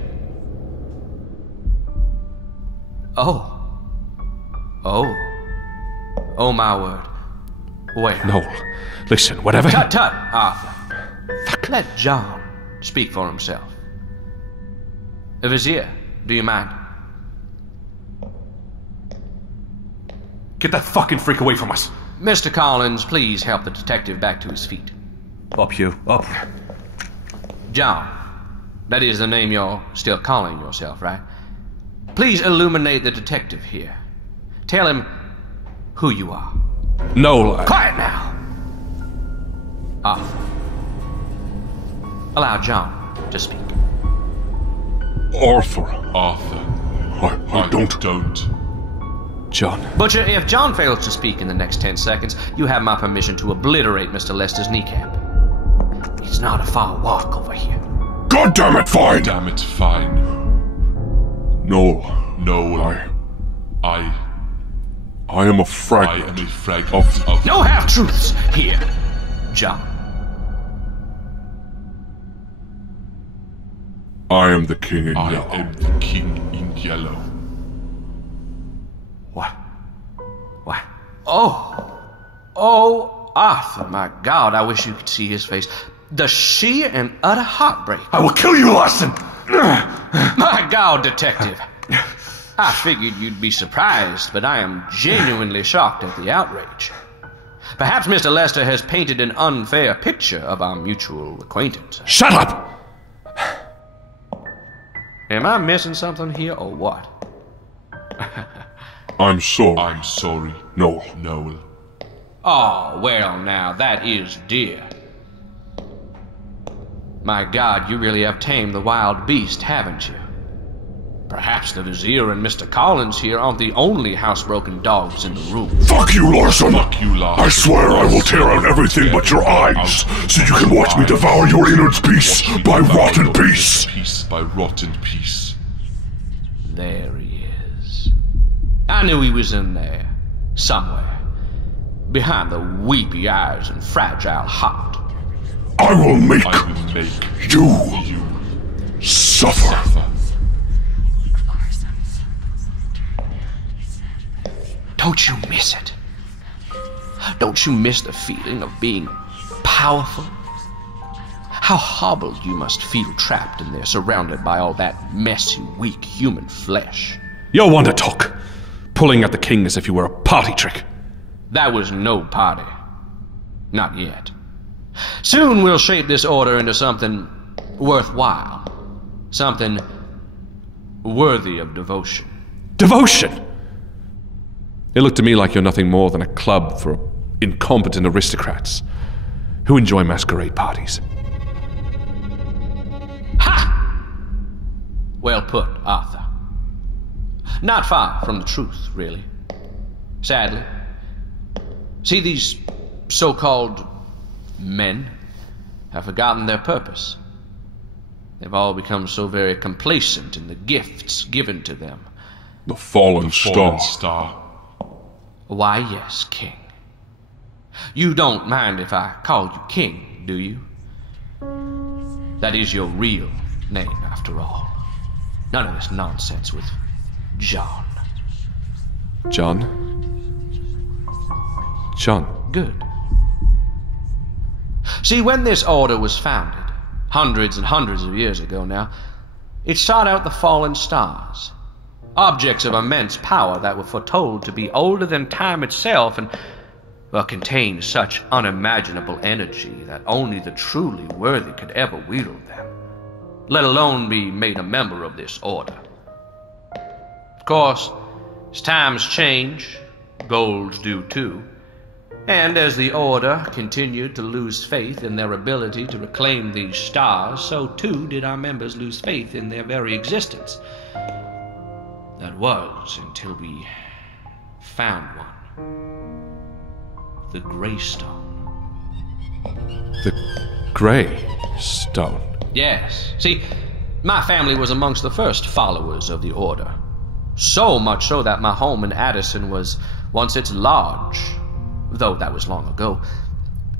Oh, my word. Where? Noel, listen, whatever... Tut, Arthur. Let John speak for himself. Vizier, do you mind? Get that fucking freak away from us. Mr. Collins, please help the detective back to his feet. Up, you. Up. John, that is the name you're still calling yourself, right? Please illuminate the detective here. Tell him who you are. Noel, Quiet now! Arthur. Allow John to speak. Arthur. I don't. John. Butcher, if John fails to speak in the next 10 seconds, you have my permission to obliterate Mr. Lester's kneecap. It's not a far walk over here. God damn it, fine! Damn it, fine. Noel. I am a fragment. of... No half-truths here, John. I am the King in Yellow. I am the King in Yellow. What? Oh, Arthur, my God, I wish you could see his face. The sheer and utter heartbreak. I will kill you, Larson! My God, Detective. I figured you'd be surprised, but I am genuinely shocked at the outrage. Perhaps Mr. Lester has painted an unfair picture of our mutual acquaintance. Shut up! Am I missing something here, or what? I'm sorry. I'm sorry, Noel. Oh, well now, that is dear. My God, you really have tamed the wild beast, haven't you? Perhaps the Vizier and Mr. Collins here aren't the only housebroken dogs in the room. Fuck you, Larson! Fuck you, Larson. I swear I will tear out everything but your eyes, so you can watch me devour your innards piece by rotten piece! By rotten piece. There he is. I knew he was in there, somewhere, behind the weepy eyes and fragile heart. I will make you suffer. Don't you miss it? Don't you miss the feeling of being powerful? How hobbled you must feel trapped in there, surrounded by all that messy, weak human flesh. You're one to talk, pulling at the king as if you were a party trick. That was no party. Not yet. Soon we'll shape this order into something worthwhile. Something worthy of devotion. Devotion? It looked to me like you're nothing more than a club for incompetent aristocrats who enjoy masquerade parties. Ha! Well put, Arthur. Not far from the truth, really. Sadly. See, these so-called men have forgotten their purpose. They've all become so very complacent in the gifts given to them. The fallen star. Why, yes, King. You don't mind if I call you King, do you? That is your real name, after all. None of this nonsense with John. John? John. Good. See, when this order was founded, hundreds and hundreds of years ago now, it sought out the fallen stars, objects of immense power that were foretold to be older than time itself and, well, contained such unimaginable energy that only the truly worthy could ever wield them, let alone be made a member of this order. Of course, as times change, goals do too. And as the Order continued to lose faith in their ability to reclaim these stars, so too did our members lose faith in their very existence. That was until we found one. The Greystone. The Grey Stone? Yes. See, my family was amongst the first followers of the Order. So much so that my home in Addison was once its lodge, though that was long ago.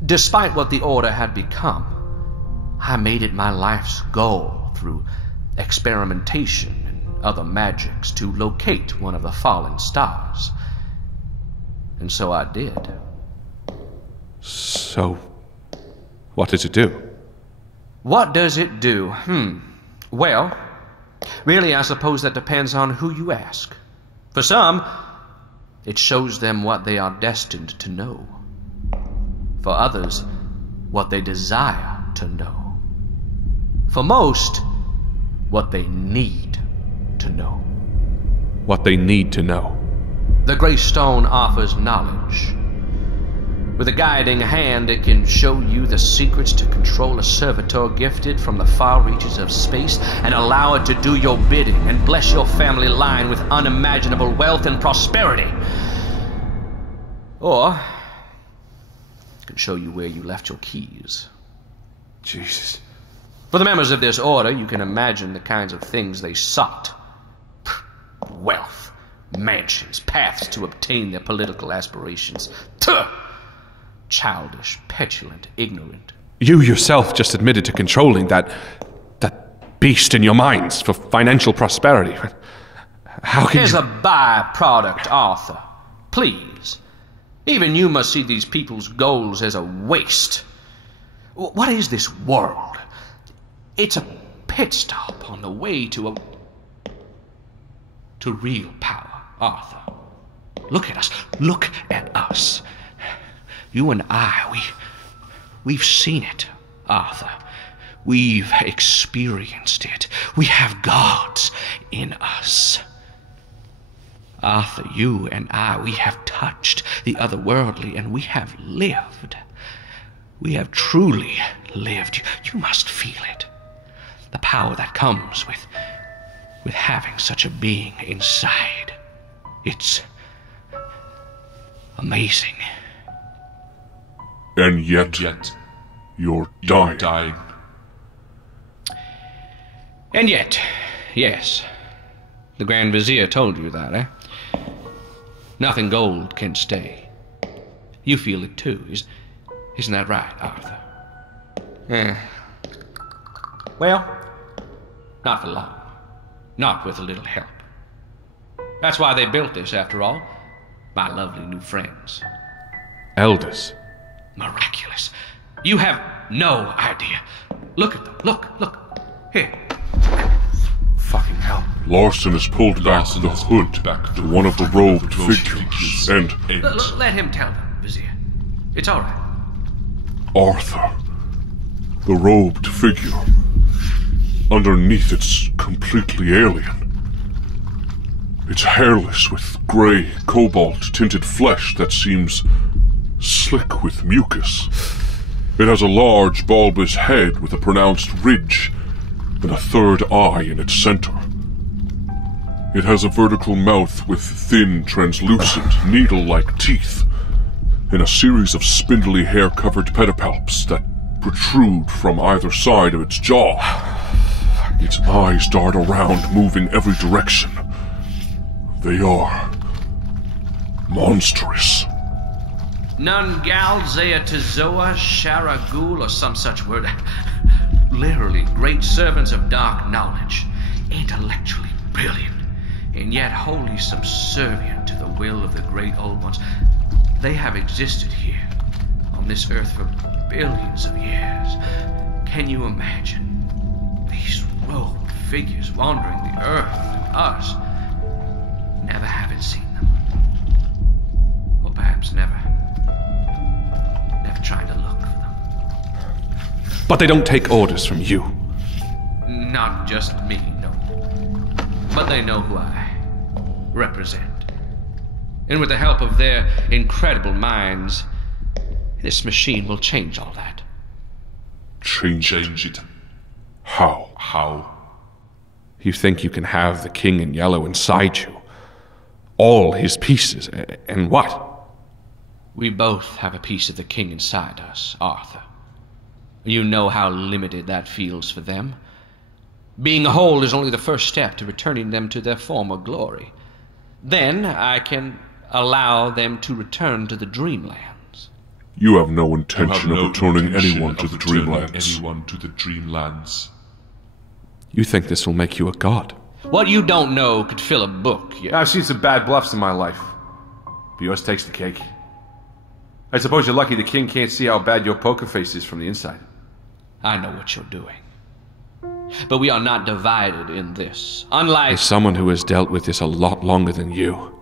Despite what the Order had become, I made it my life's goal through experimentation and other magics to locate one of the fallen stars. And so I did. So, what does it do? What does it do? Well, really I suppose that depends on who you ask. For some, it shows them what they are destined to know. For others, what they desire to know. For most, what they need to know. What they need to know. The Greystone offers knowledge. With a guiding hand, it can show you the secrets to control a servitor gifted from the far reaches of space and allow it to do your bidding and bless your family line with unimaginable wealth and prosperity. Or it can show you where you left your keys. Jesus. For the members of this order, you can imagine the kinds of things they sought. Wealth, mansions, paths to obtain their political aspirations. Tuh! Childish, petulant, ignorant. You yourself just admitted to controlling that beast in your minds for financial prosperity. How can As you... a byproduct, Arthur. Please. Even you must see these people's goals as a waste. What is this world? It's a pit stop on the way to real power, Arthur. Look at us. Look at us. You and I, we've seen it, Arthur. We've experienced it. We have gods in us. Arthur, you and I, we have touched the otherworldly, and we have lived. We have truly lived. You must feel it. The power that comes with having such a being inside. It's amazing. And yet you're dying. And yet, yes. The Grand Vizier told you that, eh? Nothing gold can stay. You feel it too, isn't that right, Arthur? Well, not for long. Not with a little help. That's why they built this, after all. My lovely new friends. Elders. Miraculous. You have no idea. Look at them. Look. Here. Fucking hell. Larson has pulled back the hood to one of the robed figures, and... Let him tell them, Vizier. It's all right. Arthur. The robed figure. Underneath, it's completely alien. It's hairless with grey, cobalt-tinted flesh that seems slick with mucus. It has a large, bulbous head with a pronounced ridge and a third eye in its center. It has a vertical mouth with thin, translucent, needle-like teeth and a series of spindly hair-covered pedipalps that protrude from either side of its jaw. Its eyes dart around, moving every direction. They are monstrous. Nungal, Zeatozoa, Sharagul, or some such word. Literally, great servants of dark knowledge, intellectually brilliant, and yet wholly subservient to the will of the great old ones. They have existed here, on this earth, for billions of years. Can you imagine these robed figures wandering the earth and us, never having seen them? Or perhaps never trying to look for them. But they don't take orders from you. Not just me, no. But they know who I represent. And with the help of their incredible minds, this machine will change all that. Change it? How? How? You think you can have the King in Yellow inside you? All his pieces, and what? We both have a piece of the King inside us, Arthur. You know how limited that feels for them. Being whole is only the first step to returning them to their former glory. Then I can allow them to return to the Dreamlands. You have no intention of returning anyone to the Dreamlands. You think this will make you a god? What you don't know could fill a book. I've seen some bad bluffs in my life, but yours takes the cake. I suppose you're lucky the King can't see how bad your poker face is from the inside. I know what you're doing. But we are not divided in this. Unlike... As someone who has dealt with this a lot longer than you,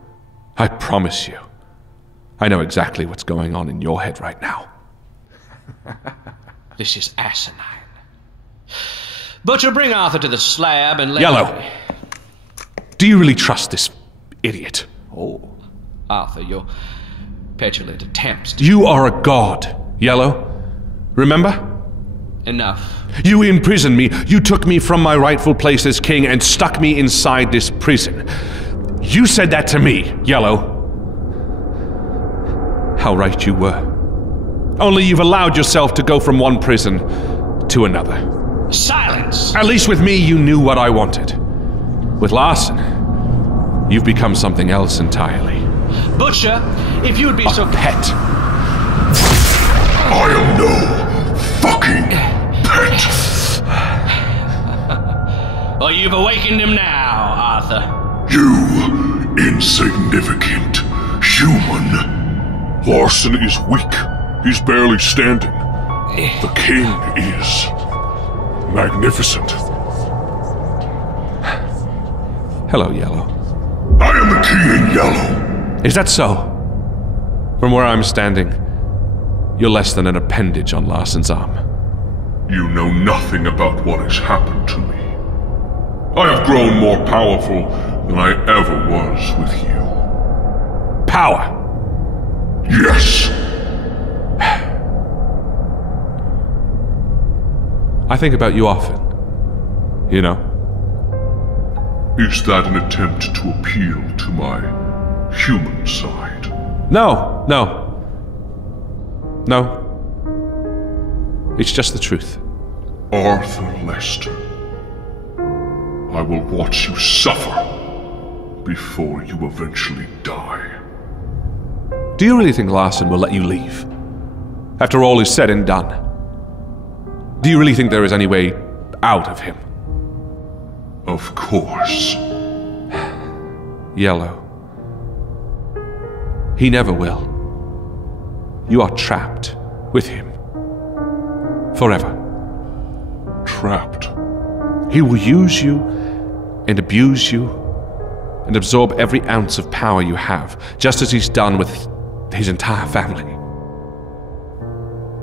I promise you, I know exactly what's going on in your head right now. This is asinine. Butcher, bring Arthur to the slab and let... Yellow! Do you really trust this idiot? Oh, Arthur, your petulant attempts to... You are a god, Yellow. Remember? Enough. You imprisoned me. You took me from my rightful place as king and stuck me inside this prison. You said that to me, Yellow. How right you were. Only you've allowed yourself to go from one prison to another. Silence! At least with me, you knew what I wanted. With Larson, you've become something else entirely. Butcher, if you would be so... pet. I am no fucking pet. Well, you've awakened him now, Arthur. You insignificant human. Larson is weak. He's barely standing. The king is magnificent. Hello, Yellow. I am the king in Yellow. Is that so? From where I'm standing, you're less than an appendage on Larson's arm. You know nothing about what has happened to me. I have grown more powerful than I ever was with you. Power! Yes! I think about you often. You know? Is that an attempt to appeal to my human side? No. It's just the truth. Arthur Lester, I will watch you suffer before you eventually die. Do you really think Larson will let you leave? After all is said and done? Do you really think there is any way out of him? Of course. Yellow. He never will. You are trapped with him. Forever. Trapped? He will use you and abuse you and absorb every ounce of power you have, just as he's done with his entire family.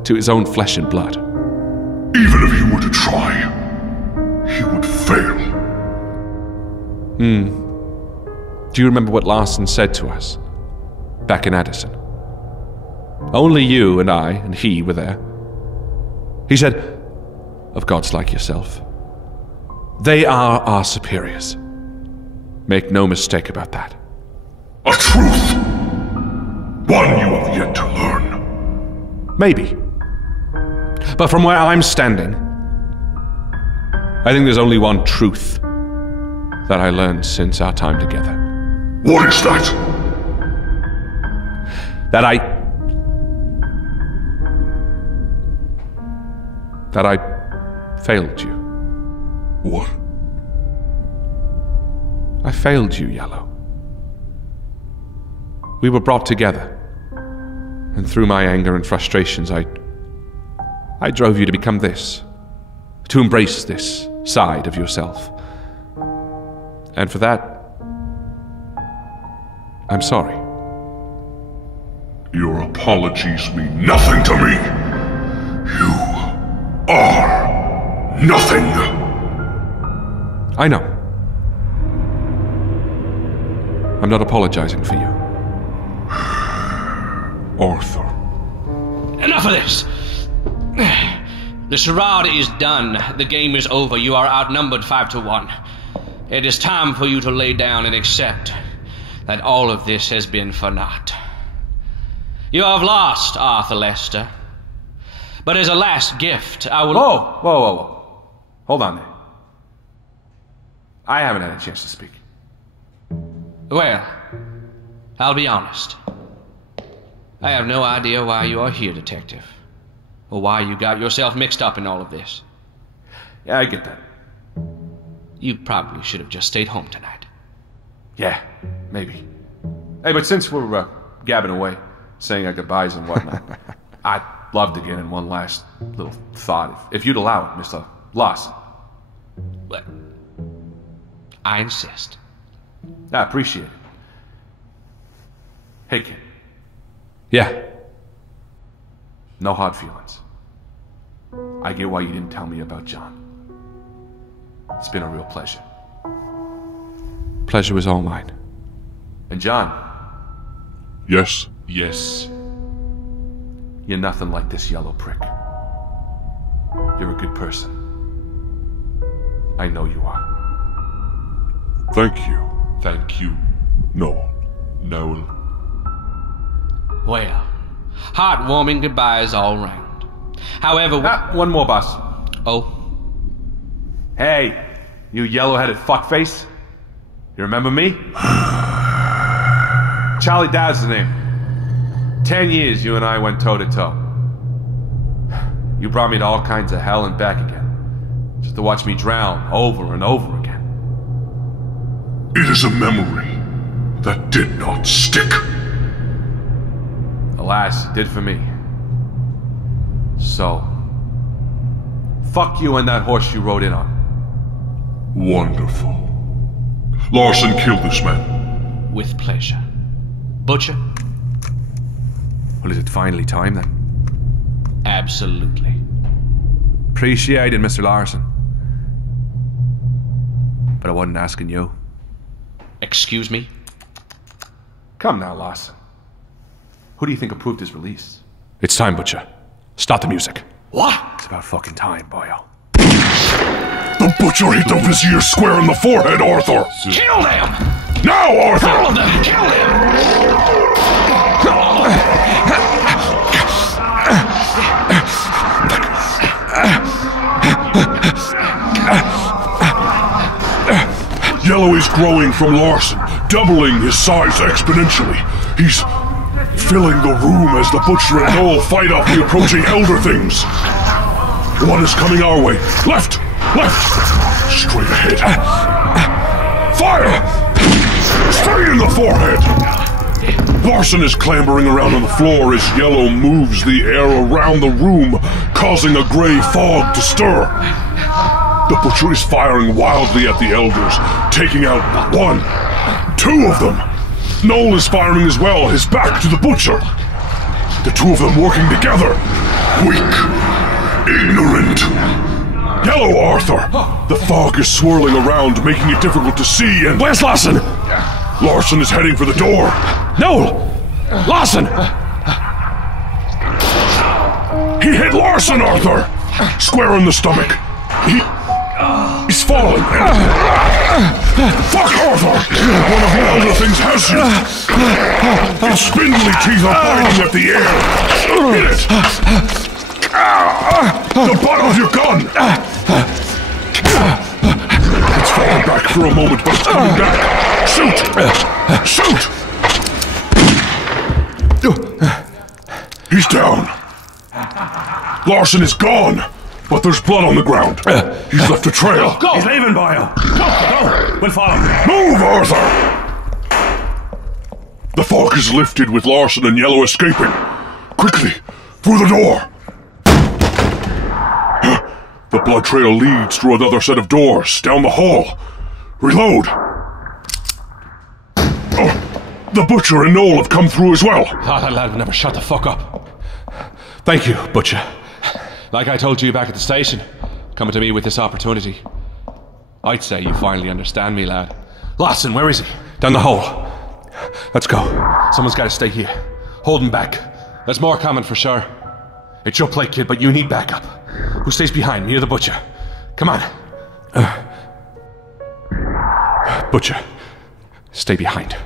To his own flesh and blood. Even if he were to try, he would fail. Do you remember what Larson said to us back in Addison? Only you and I and he were there. He said, of gods like yourself, they are our superiors. Make no mistake about that. A truth! One you have yet to learn. Maybe. But from where I'm standing, I think there's only one truth that I learned since our time together. What is that? That I failed you. What? I failed you, Yellow. We were brought together, and through my anger and frustrations, I drove you to become this, to embrace this side of yourself. And for that, I'm sorry. Your apologies mean nothing to me. You are nothing. I know. I'm not apologizing for you. Arthur. Enough of this! The charade is done. The game is over. You are outnumbered 5-1. It is time for you to lay down and accept that all of this has been for naught. You have lost, Arthur Lester. But as a last gift, I will... Whoa. Hold on there. I haven't had a chance to speak. Well, I'll be honest. I have no idea why you are here, Detective. Or why you got yourself mixed up in all of this. Yeah, I get that. You probably should have just stayed home tonight. Yeah, maybe. Hey, but since we're gabbing away, saying our goodbyes and whatnot, I'd love to get in one last little thought, if you'd allow it, Mr. Larson. Well, I insist. I appreciate it. Hey, kid. Yeah. No hard feelings. I get why you didn't tell me about John. It's been a real pleasure. Pleasure was all mine. And John. Yes? Yes. You're nothing like this yellow prick. You're a good person. I know you are. Thank you. Thank you. Noel. Well, heartwarming goodbyes all round. However... one more, boss. Oh? Hey, you yellow-headed fuckface. You remember me? Charlie Dow's the name. 10 years you and I went toe-to-toe. You brought me to all kinds of hell and back again, just to watch me drown over and over again. It is a memory that did not stick. Alas, it did for me. So, fuck you and that horse you rode in on. Wonderful. Larson, kill this man. With pleasure. Butcher? Well, is it finally time then? Absolutely. Appreciate it, Mr. Larson. But I wasn't asking you. Excuse me? Come now, Larson. Who do you think approved his release? It's time, Butcher. Start the music. What? It's about fucking time, boyo. The Butcher hit the Vizier square in the forehead, Arthur! Kill them! Now, Arthur! All of them! Kill them! Yellow is growing from Larson, doubling his size exponentially. He's filling the room as the Butcher and Noel fight off the approaching Elder Things. One is coming our way. Left! Left! Straight ahead. Fire! Straight in the forehead! Larson is clambering around on the floor as Yellow moves the air around the room, causing a gray fog to stir. The Butcher is firing wildly at the Elders, taking out 1, 2 of them. Noel is firing as well, his back to the Butcher. The two of them working together. Weak. Ignorant. Yellow, Arthur! The fog is swirling around, making it difficult to see, and... Where's Larson? Larson is heading for the door. Noel! Larson! He hit Larson, Arthur! Square in the stomach. He's falling. Fuck, Arthur! One of the elder things has you. His spindly teeth are biting at the air. Hit it! The butt of your gun! It's falling back for a moment, but it's coming back. Shoot! Shoot! He's down. Larson is gone, but there's blood on the ground. He's left a trail. Go! He's leaving, boyo. Go! We'll follow. Move, Arthur! The fog is lifted with Larson and Yellow escaping. Quickly, through the door. The blood trail leads through another set of doors, down the hall. Reload. Oh, the Butcher and Noel have come through as well. Thought that lad would never shut the fuck up. Thank you, Butcher. Like I told you back at the station, coming to me with this opportunity. I'd say you finally understand me, lad. Larson, where is he? Down the hole. Let's go. Someone's got to stay here. Hold him back. There's more coming for sure. It's your play, kid, but you need backup. Who stays behind, me or the Butcher? Come on. Butcher, stay behind.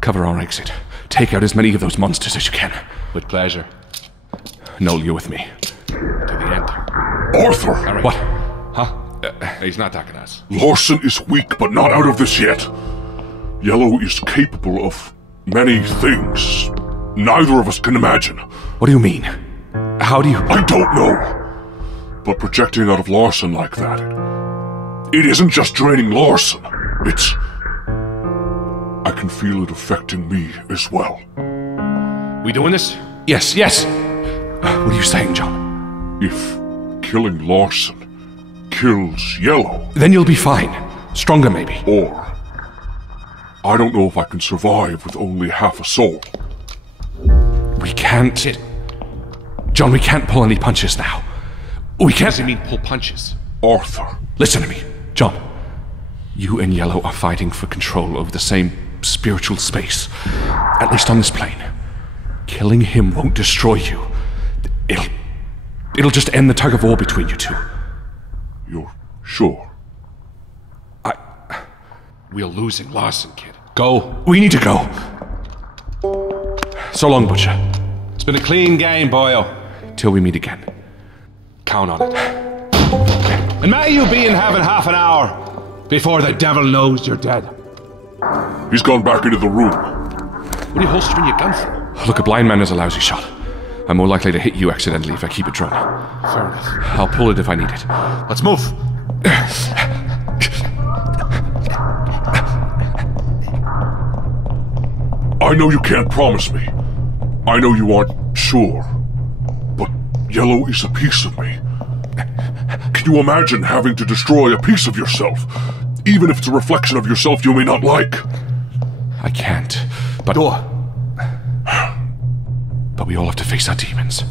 Cover our exit. Take out as many of those monsters as you can. With pleasure. Noel, you with me. To the end. Arthur! All right. What? Huh? He's not attacking us. Larson is weak, but not out of this yet. Yellow is capable of many things neither of us can imagine. What do you mean? How do you... I don't know. But projecting out of Larson like that, it isn't just draining Larson. It's... I can feel it affecting me as well. We doing this? Yes, yes. What are you saying, John? If killing Larson kills Yellow... Then you'll be fine. Stronger, maybe. Or... I don't know if I can survive with only half a soul. We can't... John, we can't pull any punches now. We can't... What does he mean, pull punches? Arthur. Listen to me, John. You and Yellow are fighting for control over the same spiritual space. At least on this plane. Killing him won't destroy you. It'll just end the tug-of-war between you two. You're sure? We're losing Larson, kid. Go. We need to go. So long, Butcher. It's been a clean game, boyo. Till we meet again. Count on it. And may you be in heaven half an hour before the devil knows you're dead. He's gone back into the room. What are you holstering your gun for? Look, a blind man is a lousy shot. I'm more likely to hit you accidentally if I keep it drawn. Fair enough. I'll pull it if I need it. Let's move. I know you can't promise me. I know you aren't sure. But Yellow is a piece of me. Can you imagine having to destroy a piece of yourself? Even if it's a reflection of yourself you may not like. I can't, but... But we all have to face our demons.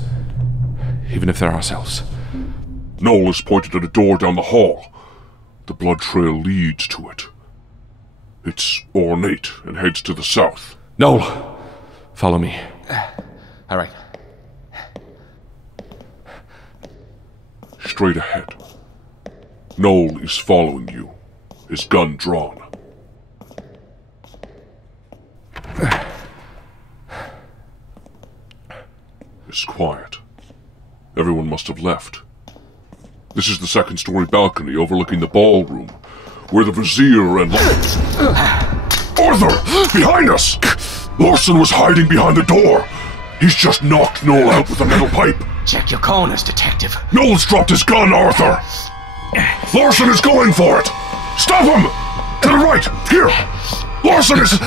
Even if they're ourselves. Noel has pointed at a door down the hall. The blood trail leads to it. It's ornate and heads to the south. Noel, follow me. All right. Straight ahead. Noel is following you, his gun drawn. It's quiet. Everyone must have left. This is the second-story balcony overlooking the ballroom, where the Vizier and... Arthur! Behind us! Larson was hiding behind the door. He's just knocked Noel out with a metal pipe. Check your corners, detective. Noel's dropped his gun, Arthur! Larson is going for it! Stop him! To the right! Here! Larson is...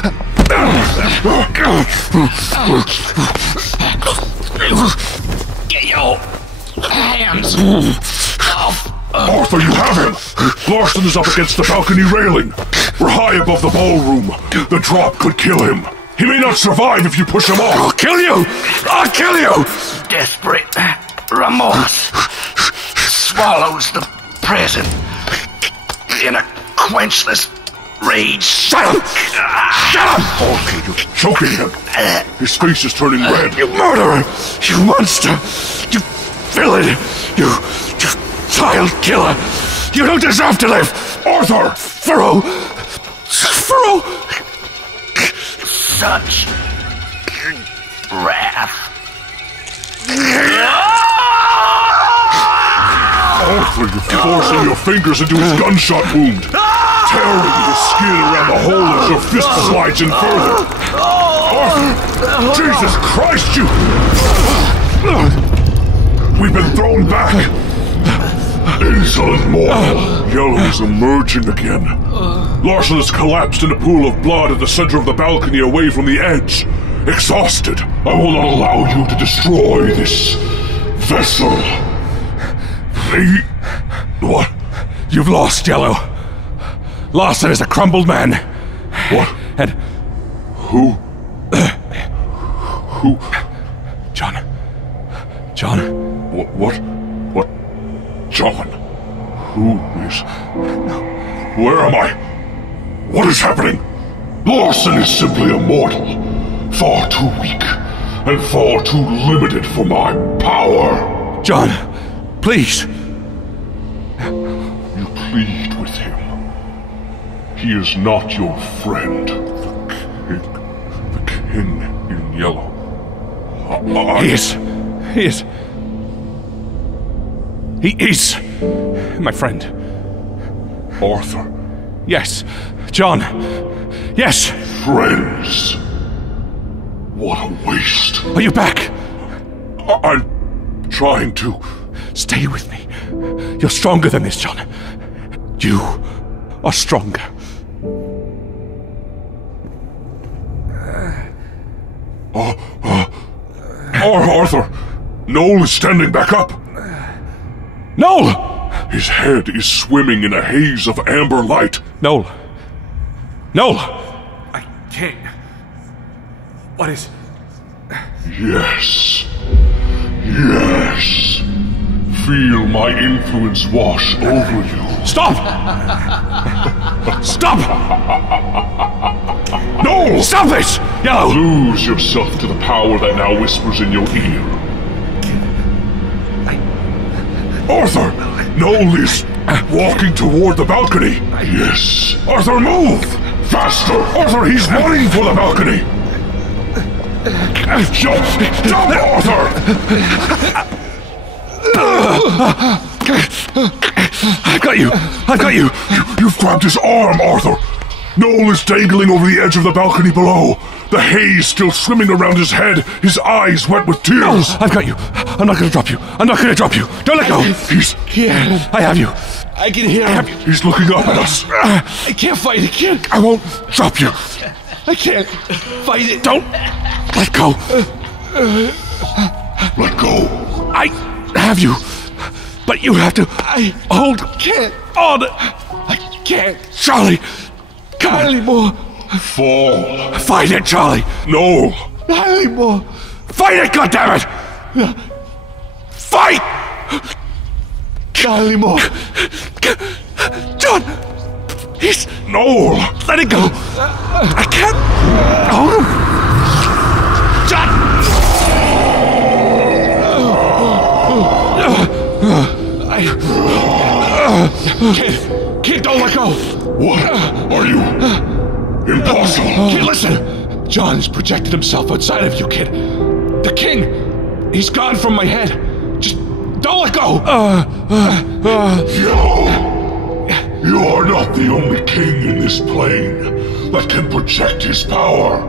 Get your hands off! Arthur, you have him! Larson is up against the balcony railing. We're high above the ballroom. The drop could kill him. He may not survive if you push him off. I'll kill you! I'll kill you! Desperate remorse swallows the present in a quenchless rage. Shut up! Shut up! Arthur, you're choking him. His face is turning red. You murderer! You monster! You villain! You child killer! You don't deserve to live! Arthur! Furrow! Such wrath. Arthur, you're forcing your fingers into his gunshot wound, tearing the skin around the hole as your fist slides in further. Arthur! Jesus Christ, you... We've been thrown back! Insolent mortal! Yellow is emerging again. Larson has collapsed in a pool of blood at the center of the balcony away from the edge. Exhausted, I will not allow you to destroy this vessel. What? You've lost, Yellow. Larson is a crumbled man. What? And... Who? Who? John. What? John? Who is... Where am I? What is happening? Larson is simply a mortal. Far too weak. And far too limited for my power. John, please. You plead with him. He is not your friend. The king in yellow. He is my friend. Arthur. Yes. John. Yes. Friends. What a waste. Are you back? I'm trying to. Stay with me. You're stronger than this, John. You are stronger. Arthur! Noel is standing back up! Noel! His head is swimming in a haze of amber light. Noel! I can't. What is... Yes. Feel my influence wash over you. Stop! Stop! No! Stop this! Yellow! Lose yourself to the power that now whispers in your ear. Arthur! Noel is walking toward the balcony. Yes. Arthur, move! Faster! Arthur, he's running for the balcony! Jump, Arthur! I've got you! You've grabbed his arm, Arthur! Noel is dangling over the edge of the balcony below. The haze still swimming around his head, his eyes wet with tears. I've got you. I'm not gonna drop you. Don't let go. He's... I have you. I can hear him. He's looking up at us. I can't fight it, I won't drop you. I can't fight it. Don't let go. Let go. I have you. But you have to hold on. I can't. Charlie, come on. Anymore. Fall. Fight it, Charlie. No. Not anymore. Fight it, goddammit. Fight. Not anymore. John. He's... Noel. Let it go. I can't hold him. John. Kid, don't let go. What are you? Impossible. Kid, listen. John has projected himself outside of you, kid. The king. He's gone from my head. Just don't let go. You are not the only king in this plane that can project his power.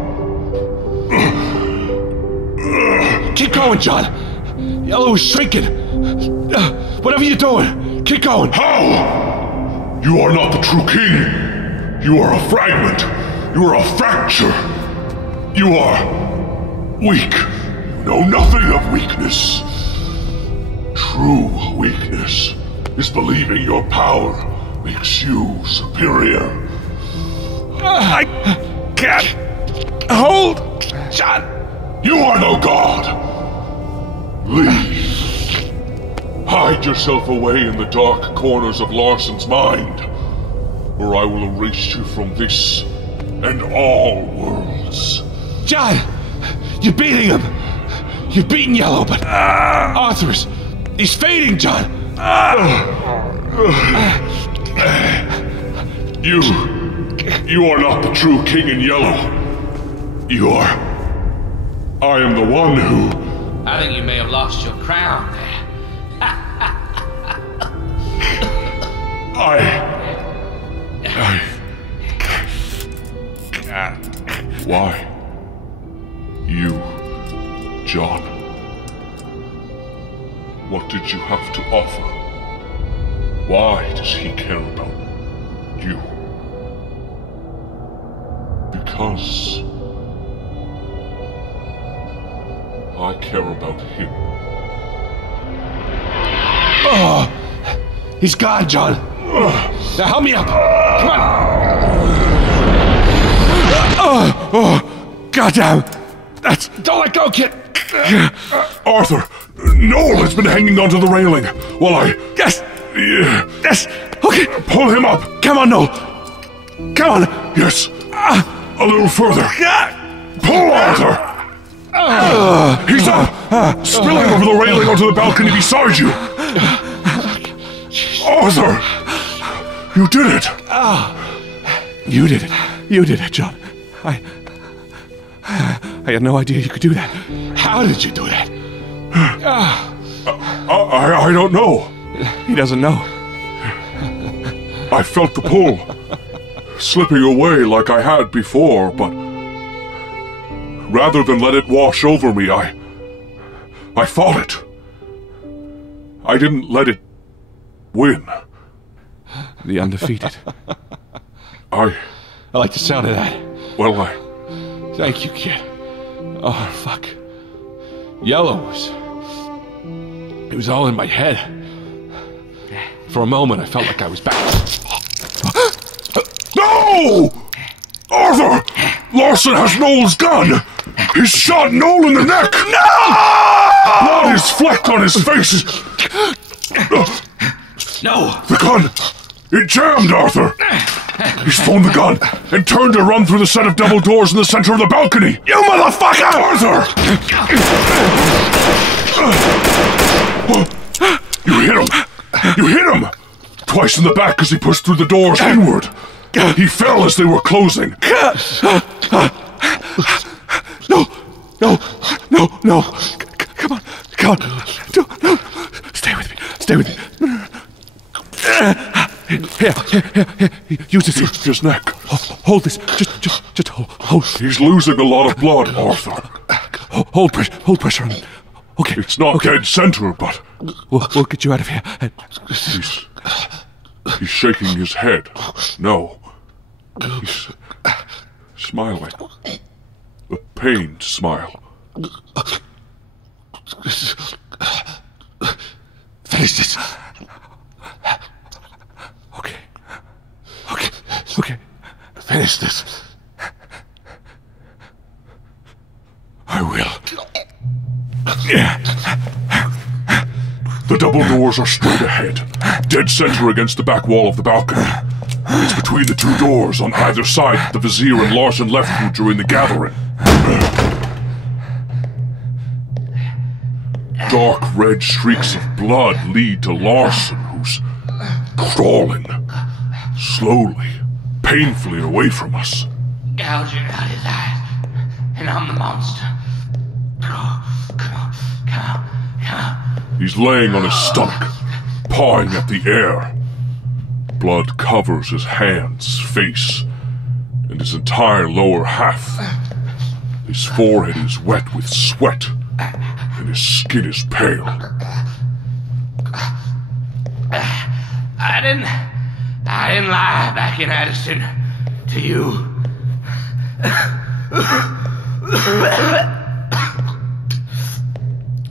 Keep going, John. Yellow is shrinking. Whatever you're doing, keep going. How? You are not the true king. You are a fragment. You are a fracture. You are weak. You know nothing of weakness. True weakness is believing your power makes you superior. I can't hold John. You are no god. Leave. Hide yourself away in the dark corners of Larson's mind. or I will erase you from this and all worlds. John! You're beating him! You're beating Yellow, but Arthur's... He's fading, John! You are not the true king in Yellow. You are... I am the one who... I think you may have lost your crown there. Why? You, John. What did you have to offer? Why does he care about you? Because I care about him. Oh, he's gone, John. Now help me up. Come on. Oh, goddamn! Don't let go, kid. Arthur, Noel has been hanging onto the railing while I... Yes! Yeah. Yes! Okay! Pull him up! Come on, Noel! Come on! Yes! A little further! Pull, Arthur! He's up! Spilling over the railing onto the balcony beside you! Arthur! You did it! You did it. You did it, John. I had no idea you could do that. How did you do that? I don't know. He doesn't know. I felt the pull, slipping away like I had before, but rather than let it wash over me, I fought it. I didn't let it win. The undefeated. I like the sound of that. Well, Thank you, kid. Oh, fuck. Yellow was... It was all in my head. For a moment, I felt like I was back. No! Arthur! Larson has Noel's gun! He's shot Noel in the neck! No! Blood is flecked on his face! No! The gun! It jammed, Arthur! He's thrown the gun and turned to run through the set of double doors in the center of the balcony! You motherfucker! Arthur! You hit him! You hit him! Twice in the back as he pushed through the doors inward. He fell as they were closing. No. Come on. No. Stay with me. Here. Use this. His neck. Hold this. Just hold. He's losing a lot of blood, Arthur. Hold pressure on him. Okay. It's not dead center, but... We'll get you out of here. He's shaking his head. No. He's smiling. A pained smile. Finish this. Okay. Finish this. I will. The double doors are straight ahead, dead center against the back wall of the balcony. It's between the two doors on either side that the Vizier and Larson left through during the gathering. Dark red streaks of blood lead to Larson, who's crawling, slowly, painfully away from us. Gouging out his eyes, and I'm the monster. Come on. He's laying on his stomach, pawing at the air. Blood covers his hands, face, and his entire lower half. His forehead is wet with sweat, and his skin is pale. I didn't lie back in Addison to you.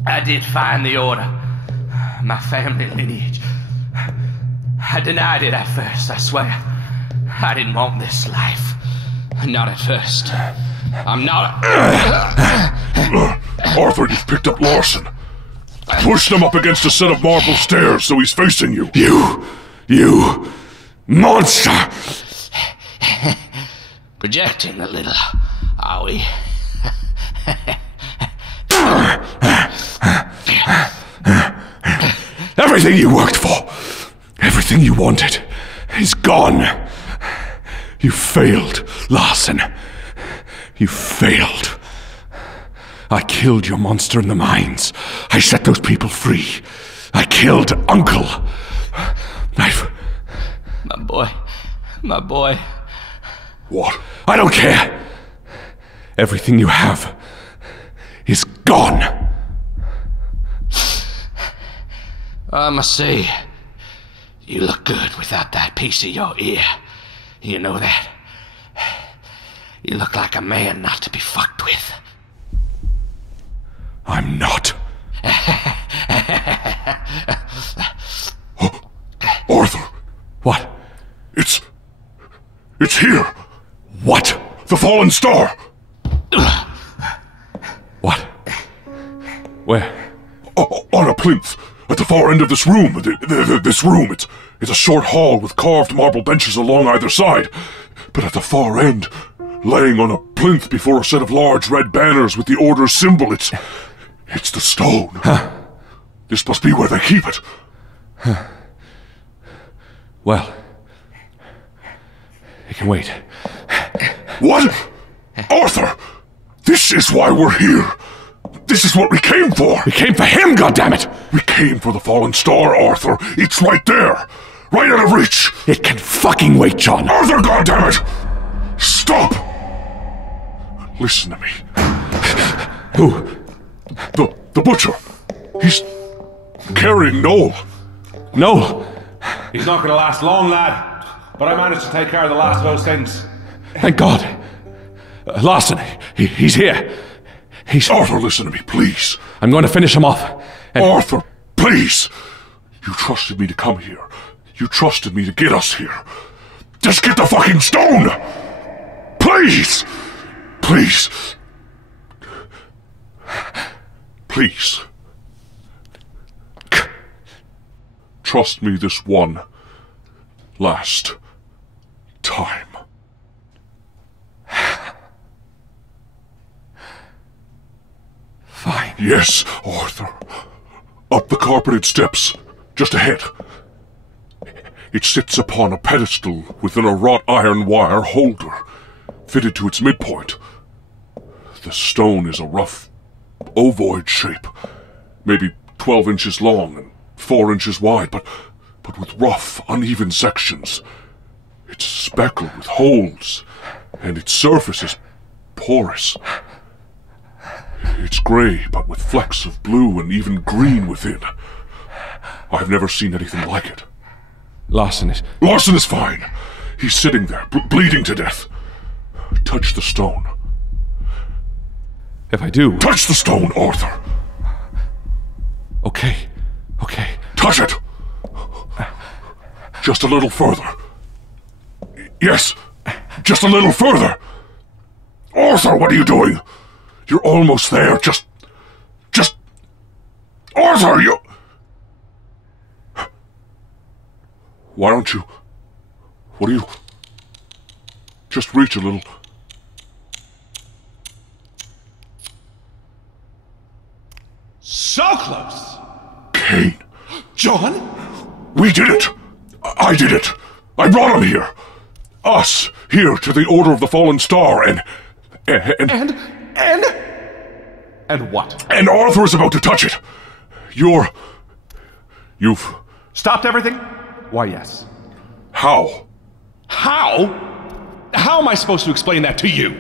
I did find the order, my family lineage. I denied it at first, I swear. I didn't want this life. Not at first. I'm not... Arthur, you've picked up Larson. Pushed him up against a set of marble stairs so he's facing you. You monster! projecting a little, are we? Everything you worked for, everything you wanted, is gone. You failed, Larson. You failed. I killed your monster in the mines. I set those people free. I killed Uncle. My boy. What? I don't care. Everything you have is gone. I must say, you look good without that piece of your ear. You know that? You look like a man not to be fucked with. I'm not. Arthur! What? It's here! What? The fallen star! What? Where? On a plinth, at the far end of this room. This room, it's a short hall with carved marble benches along either side. But at the far end, laying on a plinth before a set of large red banners with the Order's symbol, it's the stone. Huh. This must be where they keep it. Huh. Well, it can wait. What? Arthur! This is why we're here! This is what we came for! We came for him, goddammit! We came for the fallen star, Arthur. It's right there! Right out of reach! It can fucking wait, John! Arthur, goddammit! Stop! Listen to me. Who? The butcher. He's carrying Noel. Noel? He's not gonna last long, lad. But I managed to take care of the last of those things. Thank God. Larson, he's here. Arthur, listen to me, please. I'm going to finish him off. Arthur, please! You trusted me to come here. You trusted me to get us here. Just get the fucking stone! Please! Please! Please. Trust me this one last time. Fine. Yes, Arthur. Up the carpeted steps, just ahead. It sits upon a pedestal within a wrought iron wire holder, fitted to its midpoint. The stone is a rough, ovoid shape, maybe 12 inches long and 4 inches wide, but with rough, uneven sections. It's speckled with holes, and its surface is porous. It's grey, but with flecks of blue and even green within. I've never seen anything like it. Larson is fine. He's sitting there, bleeding to death. Touch the stone. If I do... Touch the stone, Arthur! Okay. Touch it! Just a little further. Yes, just a little further. Arthur, what are you doing? You're almost there. Just... Arthur, you... Why don't you... What do you... Just reach a little... So close! Kane. John? We did it! I did it! I brought him here! Us, here to the Order of the Fallen Star, and what? And Arthur is about to touch it! You've... Stopped everything? Why, yes. How? How? How am I supposed to explain that to you?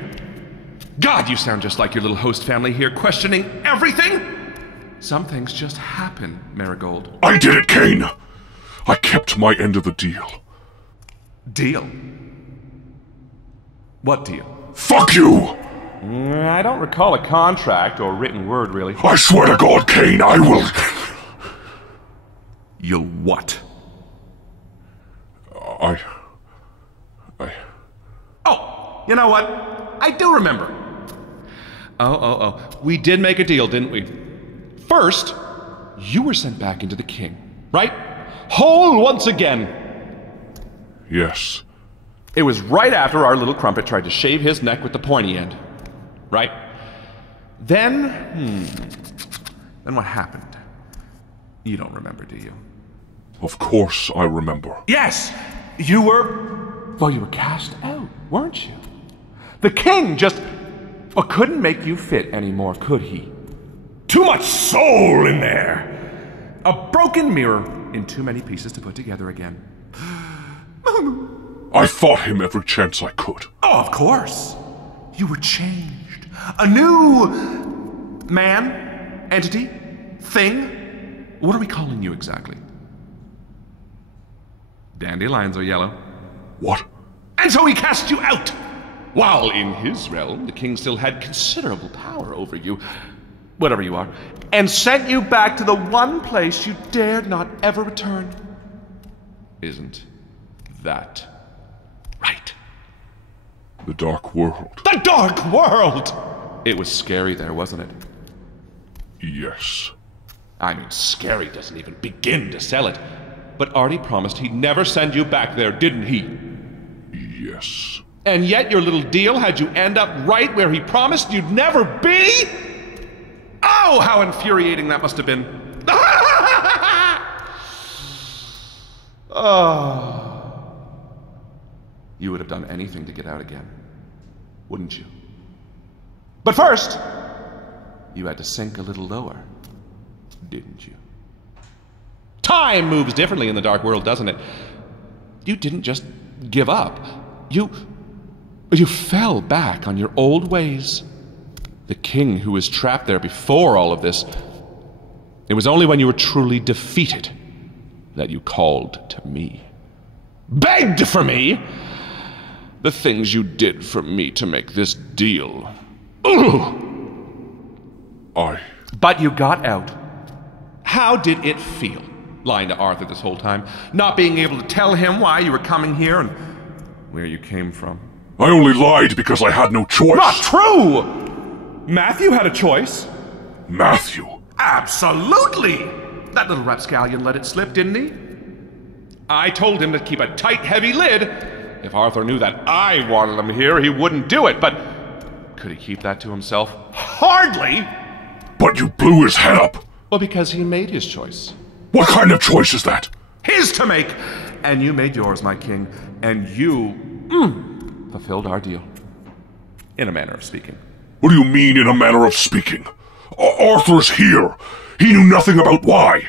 God, you sound just like your little host family here, questioning everything? Some things just happen, Marigold. I did it, Kane! I kept my end of the deal. Deal? What deal? Fuck you! I don't recall a contract or written word, really. I swear to God, Kane, I will... You'll what? Oh, you know what? I do remember. Oh. We did make a deal, didn't we? First, you were sent back into the king, right? Whole once again. Yes. It was right after our little crumpet tried to shave his neck with the pointy end. Right? Then what happened? You don't remember, do you? Of course I remember. Yes! You were... Well, you were cast out, weren't you? The king just... couldn't make you fit anymore, could he? Too much soul in there! A broken mirror in too many pieces to put together again. I fought him every chance I could. Oh, of course. You were changed. A new... man? Entity? Thing? What are we calling you exactly? Dandelions are yellow. What? And so he cast you out! While in his realm, the king still had considerable power over you, whatever you are, and sent you back to the one place you dared not ever return. Isn't that right? The Dark World. The Dark World! It was scary there, wasn't it? Yes. I mean, scary doesn't even begin to sell it. But Artie promised he'd never send you back there, didn't he? Yes. And yet your little deal had you end up right where he promised you'd never be? Oh, how infuriating that must have been. Oh. You would have done anything to get out again, wouldn't you? But first, you had to sink a little lower, didn't you? Time moves differently in the Dark World, doesn't it? You didn't just give up. You fell back on your old ways. The king who was trapped there before all of this, it was only when you were truly defeated that you called to me. Begged for me! The things you did for me to make this deal. Ugh. But you got out. How did it feel, lying to Arthur this whole time, not being able to tell him why you were coming here and where you came from? I only lied because I had no choice. Not true! Matthew had a choice. Matthew? Absolutely! That little rapscallion let it slip, didn't he? I told him to keep a tight, heavy lid. If Arthur knew that I wanted him here, he wouldn't do it, but could he keep that to himself? Hardly! But you blew his head up! Well, because he made his choice. What kind of choice is that? His to make! And you made yours, my king. And you fulfilled our deal. In a manner of speaking. What do you mean, in a manner of speaking? Arthur's here. He knew nothing about why.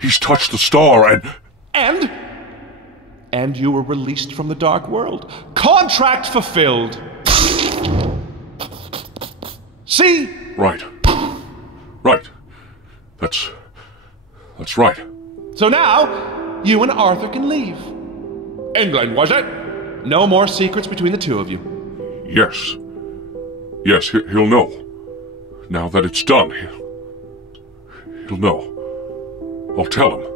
He's touched the star And you were released from the Dark World. Contract fulfilled. See? Right. Right. That's right. So now, you and Arthur can leave. England, was it? No more secrets between the two of you. Yes. Yes, he'll know. Now that it's done, he'll know. I'll tell him.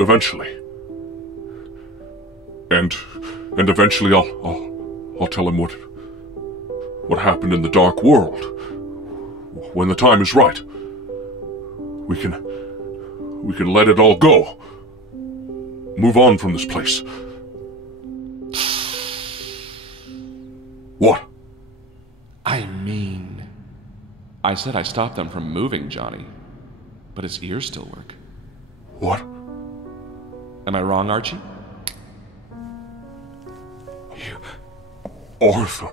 Eventually. And eventually I'll tell him what happened in the Dark World. When the time is right. We can let it all go. Move on from this place. What? I mean, I said I stopped them from moving, Johnny. But his ears still work. What? Am I wrong, Archie? Arthur,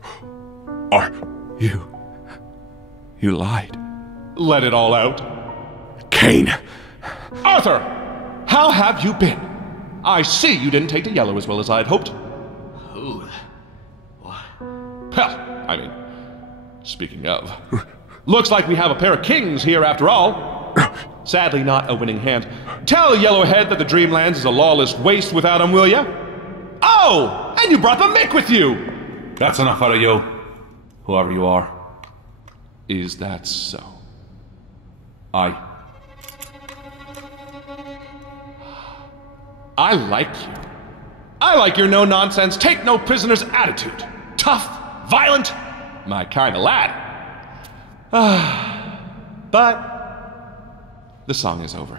You lied. Let it all out. Cain! Arthur! How have you been? I see you didn't take to yellow as well as I had hoped. Who? What? Hell, I mean, speaking of. Looks like we have a pair of kings here after all. Sadly not a winning hand. Tell Yellowhead that the Dreamlands is a lawless waste without him, will ya? Oh! And you brought the Mick with you! That's enough out of you, whoever you are. Is that so? Aye. I like you. I like your no-nonsense, take-no-prisoners attitude. Tough, violent, my kind of lad. But the song is over.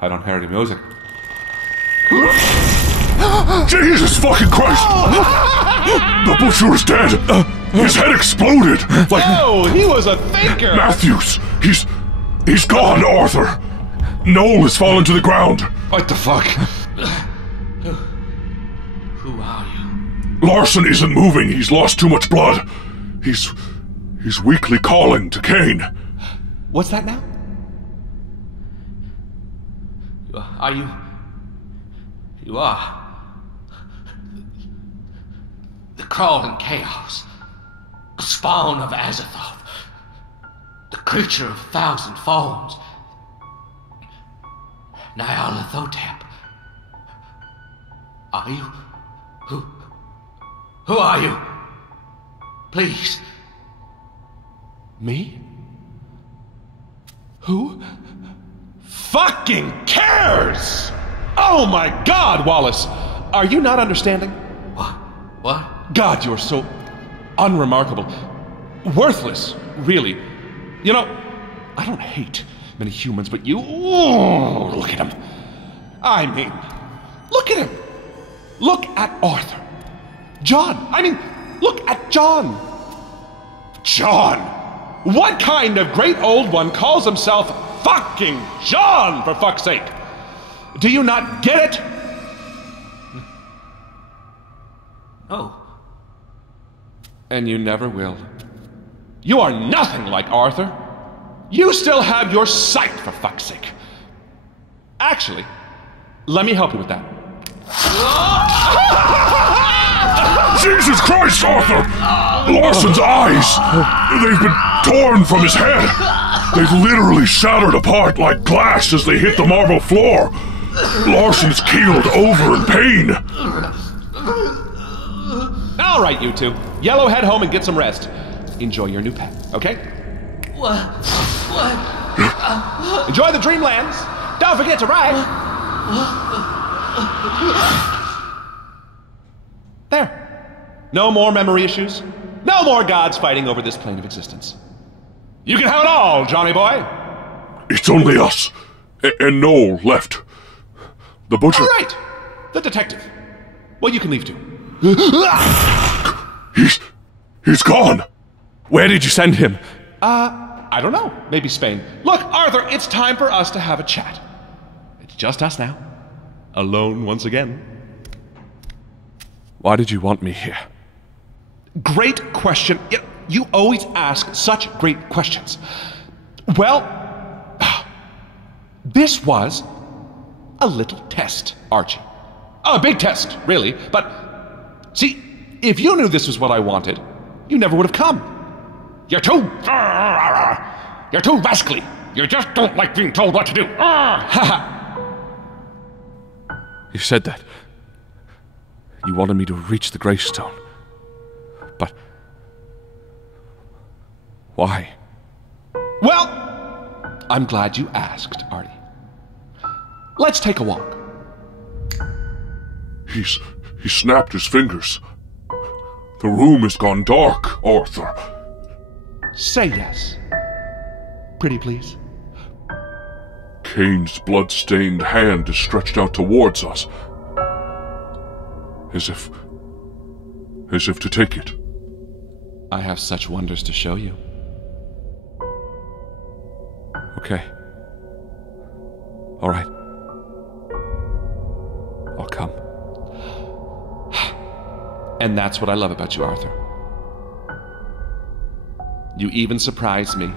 I don't hear the music. Jesus fucking Christ! The butcher is dead! His head exploded! Like... No, he was a thinker! Matthews! He's gone, Arthur! Noel has fallen to the ground! What the fuck? Who are you? Larson isn't moving, he's lost too much blood. He's weakly calling to Kane. What's that now? Are you... You are... The crawling chaos. The spawn of Azathoth. The creature of 1,000 forms. Nyarlathotep. Are you... Who are you? Please. Me? Who fucking cares? Oh my God, Wallace! Are you not understanding? What? God, you're so unremarkable. Worthless, really. You know, I don't hate many humans, but you... Oh, look at him. I mean, look at him. Look at Arthur. John. I mean, look at John. John. What kind of great old one calls himself fucking John, for fuck's sake? Do you not get it? Oh. And you never will. You are nothing like Arthur. You still have your sight, for fuck's sake. Actually, let me help you with that. Jesus Christ, Arthur! Larson's eyes! They've been torn from his head! They've literally shattered apart like glass as they hit the marble floor! Larson's keeled over in pain! All right, you two. Yellow, head home and get some rest. Enjoy your new pet, okay? What? Enjoy the dreamlands. Don't forget to ride. There. No more memory issues. No more gods fighting over this plane of existence. You can have it all, Johnny boy. It's only us. And Noel left. The butcher... All right. The detective. Well, you can leave too. He's gone. Where did you send him? I don't know. Maybe Spain. Look, Arthur, it's time for us to have a chat. It's just us now. Alone once again. Why did you want me here? Great question. You always ask such great questions. Well, this was a little test, Archie. A big test, really. But, see, if you knew this was what I wanted, you never would have come. You're too rascally. You just don't like being told what to do. You said that. You wanted me to reach the Greystone. But... why? Well, I'm glad you asked, Artie. Let's take a walk. He snapped his fingers. The room has gone dark, Arthur. Say yes. Pretty please. Kane's blood-stained hand is stretched out towards us. As if to take it. I have such wonders to show you. Okay. All right. I'll come. And that's what I love about you, Arthur. You even surprised me